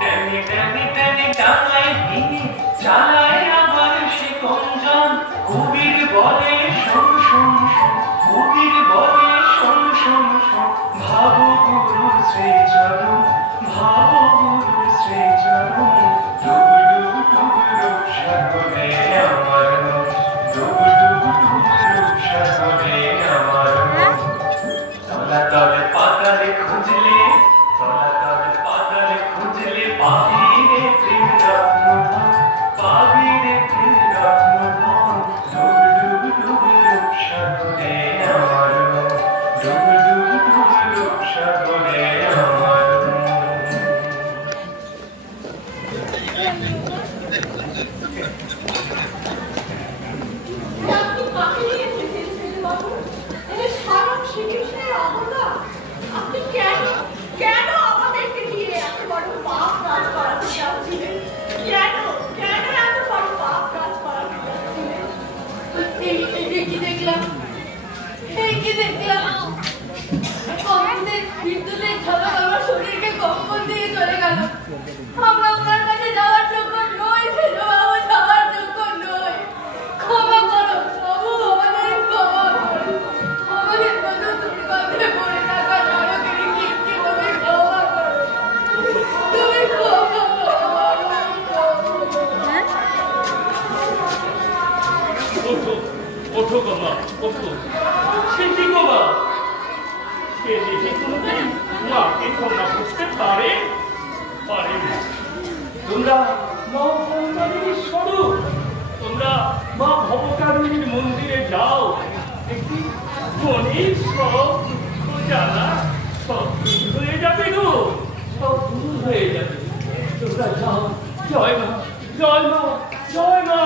টেনে টেনে টেনে টাঙায় দিনে জ্বালায় আবার সে কঞ্জন কবির বলে শোন শোন শোন কবির বলে শোন শোন শোন ভাবো গুরুর শ্রীচরণ ভাবো গুরুর শ্রীচরণ ডুবু ডুবু ডুবু সাগরে আমার মন ডুবু ডুবু ডুবু সাগরে আমার মন তলা তলে পাতালে খুঁজলে তলা তলে পাতালে খুঁজলে পাবি রে প্রেম রত্নধন পাবি রে প্রেম রত্নধন ডুবু ডুবু ডুবু ডুবু সাগরে আমার মন ডুবু ডুবু ডুবু ডুবু সাগরে আমার মন আপনি কেন কেন আমাদেরকে দিয়ে এত বড় পাপ কাজ করাতে চাচ্ছিলেন? কেন কেন এত বড় পাপ কাজ করাতে চাচ্ছিলেন? কি দেখলাম কি দেখলাম কম্পিউটার বিদ্যুতের ঝলক আমার শরীরকে কম্পন দিয়ে চলে গেল। আমরা ওনার কাছে যাওয়ার যোগ্য নই, বাবু যাওয়ার যোগ্য নই। ক্ষমা করো বাবু, আমাদের ক্ষমা করো। আমাদের মতো তুমি গন্ধে পড়ে থাকা নরকের কীটকে তুমি ক্ষমা করো। তুমি ক্ষমা করো। ওঠো ওঠো বাবা ওঠো। সে কি গো মা? সে দেখে কোনোদিন মাকে ক্ষমা করতে পারে পারে না। তোমরা মা ভবতারিণীর স্বরূপ, তোমরা মা ভবতারিণীর মন্দিরে যাও, দেখি মনের সব দুঃখ জ্বালা সব দূর হয়ে যাবে গো, সব দূর হয়ে যাবে। তোমরা যাও। জয় মা জয় মা জয় মা।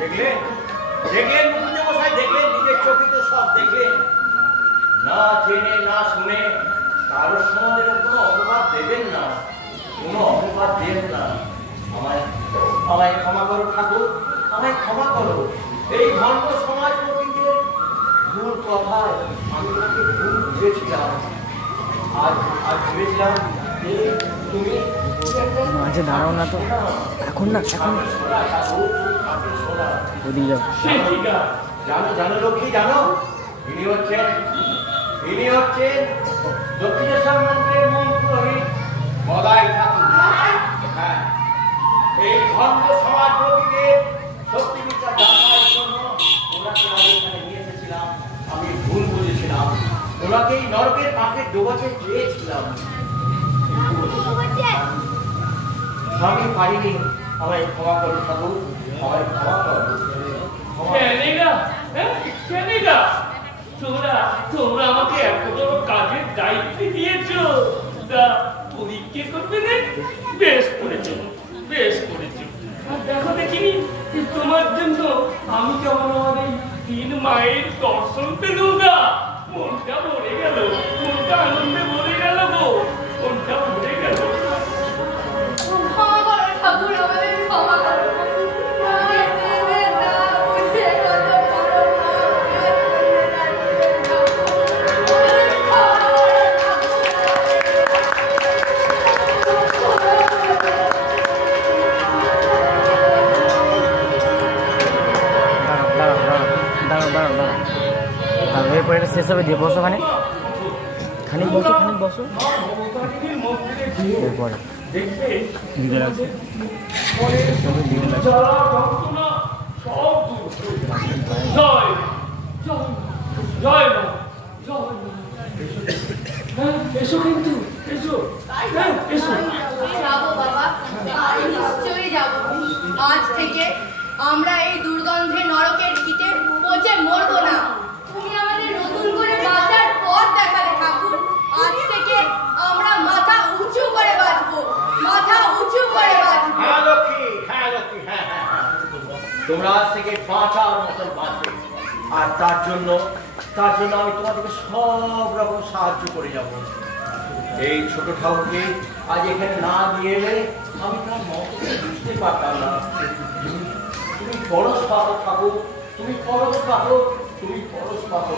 দেখলেন দেখলেন মুকুন্দ মশাই, দেখলেন নিজের চোখে তো সব দেখলেন। না জেনে না শুনে কারোর সমাজের কোনো অপবাদ দেবেন না, কোনো অপবাদ দেন না। আমায় আমায় ক্ষমা করো ঠাকুর, আমায় ক্ষমা করো। এই ভণ্ড সমাজ প্রকৃতির ভুল কথায় আমি তোমাকে ভুল বুঝেছিলাম। আজ আজ ভেবেছিলাম যে তুমি মাঝে দাঁড়াও না তো এখন, না এখন ওদিকে যাও। জানো জানো লক্ষ্মী জানো, ইনি হচ্ছেন দক্ষিণেশ্বর মন্দিরের মূল পুরোহিত বলাই ঠাকুর। হ্যাঁ, এই ভণ্ড সমাজ প্রকৃতির সত্যি বিচার জানার জন্য ওনাকে আমি এখানে নিয়ে এসেছিলাম। আমি ভুল বুঝেছিলাম, ওনাকে এই নরকের পাকে ডোবাতে চেয়েছিলাম, আমি পারিনি। আমায় ক্ষমা করো ঠাকুর, আমায় ক্ষমা করো। তোমরা আমাকে এত বড় কাজের দায়িত্ব দিয়েছো, তা পরীক্ষা করবে না? বেশ করেছো বেশ করেছো। আর দেখো দেখিনি তোমার জন্য আমি কেমন আমার এই 3 মায়ের দর্শন পেলুম না, মনটা ভরে গেল, মনটা আনন্দে ভরে গেল গো, মনটা ভরে গেল। ক্ষমা করো ঠাকুর, আমাদের ক্ষমা করো। এরপরে এটা শেষ হবে, দিয়ে বসো খানিক বসো এরপরে দিতে লাগছে এসো কিন্তু এসো এসো। যাবো বাবা, নিশ্চয়ই যাবো। আজ থেকে আমরা এই দুর্গন্ধে নরকের কীটে পচে মরবো না। তুমি আমাদের নতুন করে বাঁচার পথ দেখালে ঠাকুর। আজ থেকে আমরা মাথা উঁচু করে বাঁচবো, মাথা উঁচু করে বাঁচবো। হ্যাঁ লক্ষ্মী, হ্যাঁ লক্ষ্মী, হ্যাঁ হ্যাঁ হ্যাঁ, তোমরা আজ থেকে বাঁচার মতন বাঁচবে। আর তার জন্য আমি তোমাদেরকে সব রকম সাহায্য করে যাব। এই ছোট ঠাকুরকে আজ এখানে না নিয়ে এলে আমি তার মতকে বুঝতে পারতাম না। তুমি পরশ পাবো ঠাকুর, তুমি পরশ পাবো, তুমি পরশ পাবো।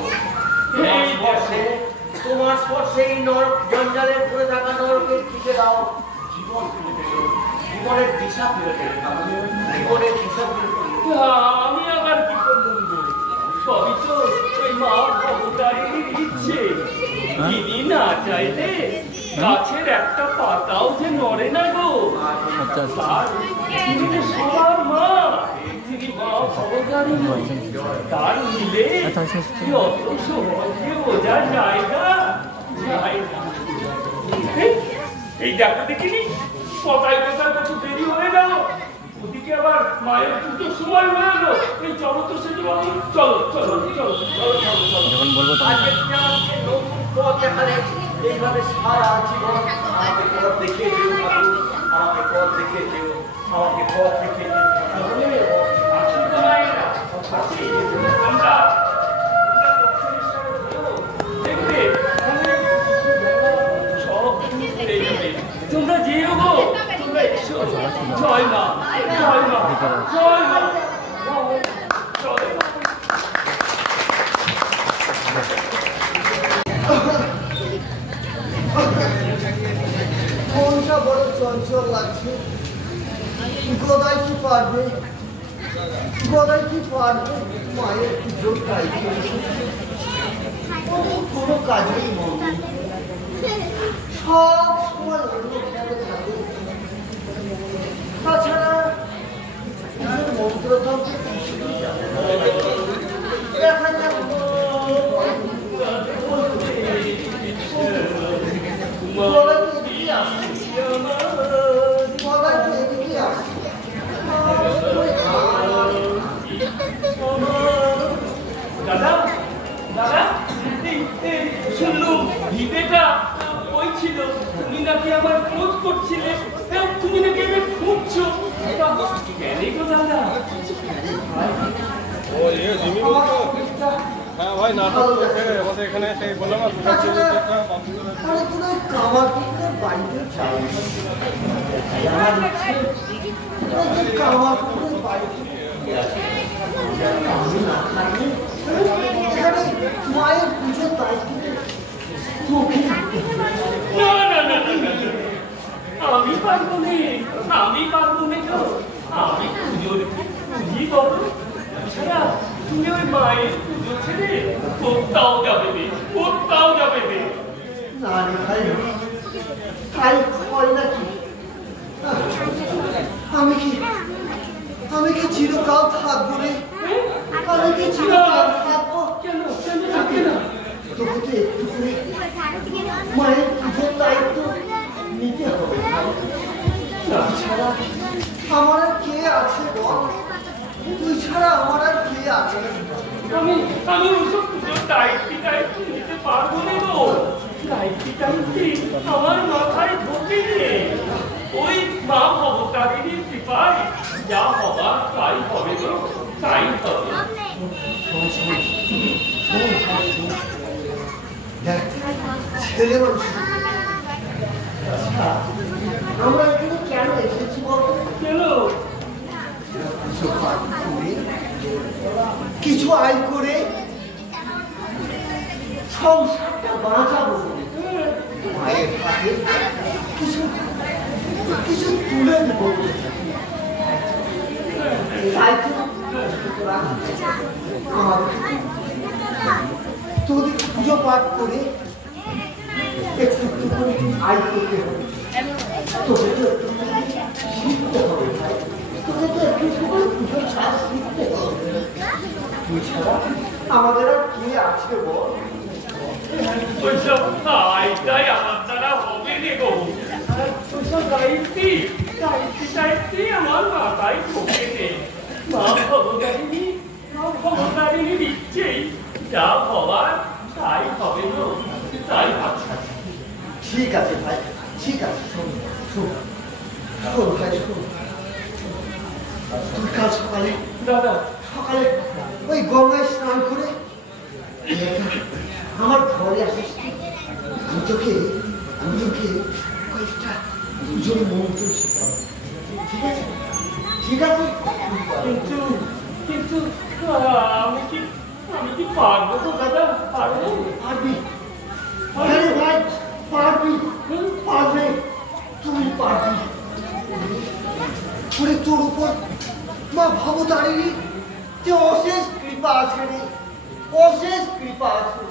তোমার স্পর্শে এই নরক জঞ্জালের পড়ে থাকা নরকের দিকে দাও জীবন ফিরে পেল, জীবনের দিশা ফিরে পেল, জীবনের দিশা ফিরে পেল। আমি আবার কি করলাম গো? সবই তো ওই মা ভবতারিণীর ইচ্ছে। তিনি না চাইলে গাছের একটা পাতাও যে নড়ে না গো। আর তিনি যে সবার মা, তিনি মা ভবতারিণী। তার মিলে কি অত সহজে বোঝা যায় না? এই দেখো দেখিনি কথায় কথায় কত দেরি হয়ে গেল। ওদিকে আবার মায়ের পুজোর সময় হয়ে গেল। এই চলো তো সেটি বাবু, চলো চলো চলো চলো চলো চলো। যখন বলবো আজকে তুমি আমাকে নতুন পথ দেখালে, এইভাবে সারা জীবন আমাকে পথ দেখিয়ে দিও ঠাকুর, আমাকে পথ দেখিয়ে দিও, আমাকে পথ দেখিয়ে দিও। আসুন তো মায়েরা, আসি। আমরা দক্ষিণেশ্বরে হলো দেখবে সব ঘুরে যাবে। তোমরা যেও গো, তোমরা এসো। জয় মা, জয় মা, জয় মা। চলো। মনটা বড় চঞ্চল লাগছে। গদাই কি পারবে, গদাই কি পারবে মায়ের পুজোর দায়িত্ব? কোনো কাজেই মন নেই, সব সময় অন্য খেয়ালে থাকে। তাছাড়া নিজের মন্ত্রতন্ত্র দেখা যাক। গদাই তো এদিকে আসছে, গদাই তো এদিকে আসছে। দাদা দাদা, শুনলুম ভিটেটা ওই ছিল। তুমি নাকি আমার খোঁজ করছিলে, তুমি নাকি আমি খুঁজছো। কেন গো দাদা? ও ये जिमी বলছো? হ্যাঁ ভাই, নাটক দেখে আমাদের এখানে সেই বললাম না দুটো ছেলে একটা আরে তুমি কামারপুকুরের বাড়িতে যাও। আমার ইচ্ছে ওই কামারপুকুরের বাড়িতে আমি না থাকি, এখানে মায়ের পুজোর দায়িত্ব তোকে নিতে হবে। না না না না না, আমি পারবো না, আমি পারবো না গো। আমি পুজোর পুঁজি করবো ছাড়া তুমি ওই মায়ের পুজো ছেড়ে কোথাও যাবে না, কোথাও যাবে না। না রে ভাই, তাই হয় নাকি? আমি কি চিরকাল থাকবো রে? আমি কি চিরকাল থাকবো? কেন কেন থাকে না? তোকে তো একটু করে মায়ের পুজোর দায়িত্ব নিতে হবে। তাছাড়া আমার আর কে আছে বল? তুই ছাড়া আমার আর কে আছে? আমি ওসব পুজোর দায়িত্ব নিতে পারবো না গো। দায়িত্ব আমার মাথায় ঢোকে রে। ওই মা ভবতারিণীর কৃপায় যা হবার তাই হবে গো, তাই হবে। দেখ, ছেলে মানুষ আমরা এখানে কেন এসেছি বলতো? কেন? কিছু আয় করে সংসারটা বাঁচাবো, মায়ের হাতে কিছু কিছু তুলে দেব। তাই তো তোদের পুজো পাঠ করে একটু একটু করে আয় করতে হবে। তোদের তো একটু শিখতে হবে ভাই, তোদের তো একটু করে পুজোর কাজ শিখতে হবে। তুই ছাড়া আমাদের আর কে আছে বল? ওইসব আইটাই আমার দ্বারা হবে রে গো। ওইসব দায়িত্ব আমার মাথায় ঢোকে নে। মা ভবতারিণীর ইচ্ছেই যা হবার তাই হবে গো, তাই ভাবছি। ঠিক আছে ভাই, ঠিক আছে। শোন শোন শোন ভাই, শোন। তুই কাল সকালে দাদা ওই গঙ্গায় স্নান করে আমার ঘরে আসিস। আমি তোকে কয়েকটা পুজোর মন্ত্র শেখাবো, ঠিক আছে? ঠিক আছে? কিন্তু আমি কি আমি কি পারবো তো দাদা? পারবো? পারবি? আরে ভাই পারবি, পারবে, তুই পারবি। ওরে তোর উপর মা ভবতারিণী যে অশেষ কৃপা আছে রে, অশেষ কৃপা আছে।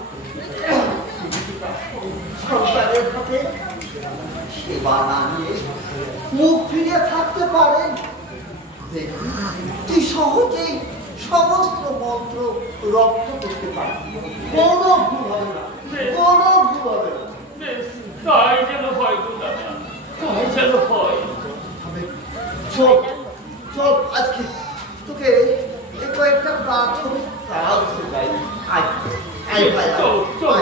সন্তানের হাতে সেবা না নিয়ে মুখ ফিরিয়ে থাকতে পারেন। দেখবি তুই সহজেই সমস্ত মন্ত্র রপ্ত করতে পারবি, কোনো ভুল হবে না, কোনো ভুল হবে না। বেশ, তাই যেন হয় গো দাদা, তাই যেন হয়। চল চল, আজকে তোকে কয়েকটা প্রাথমিক কাজ শেখাই। আয় আয় ভাই, চল চল।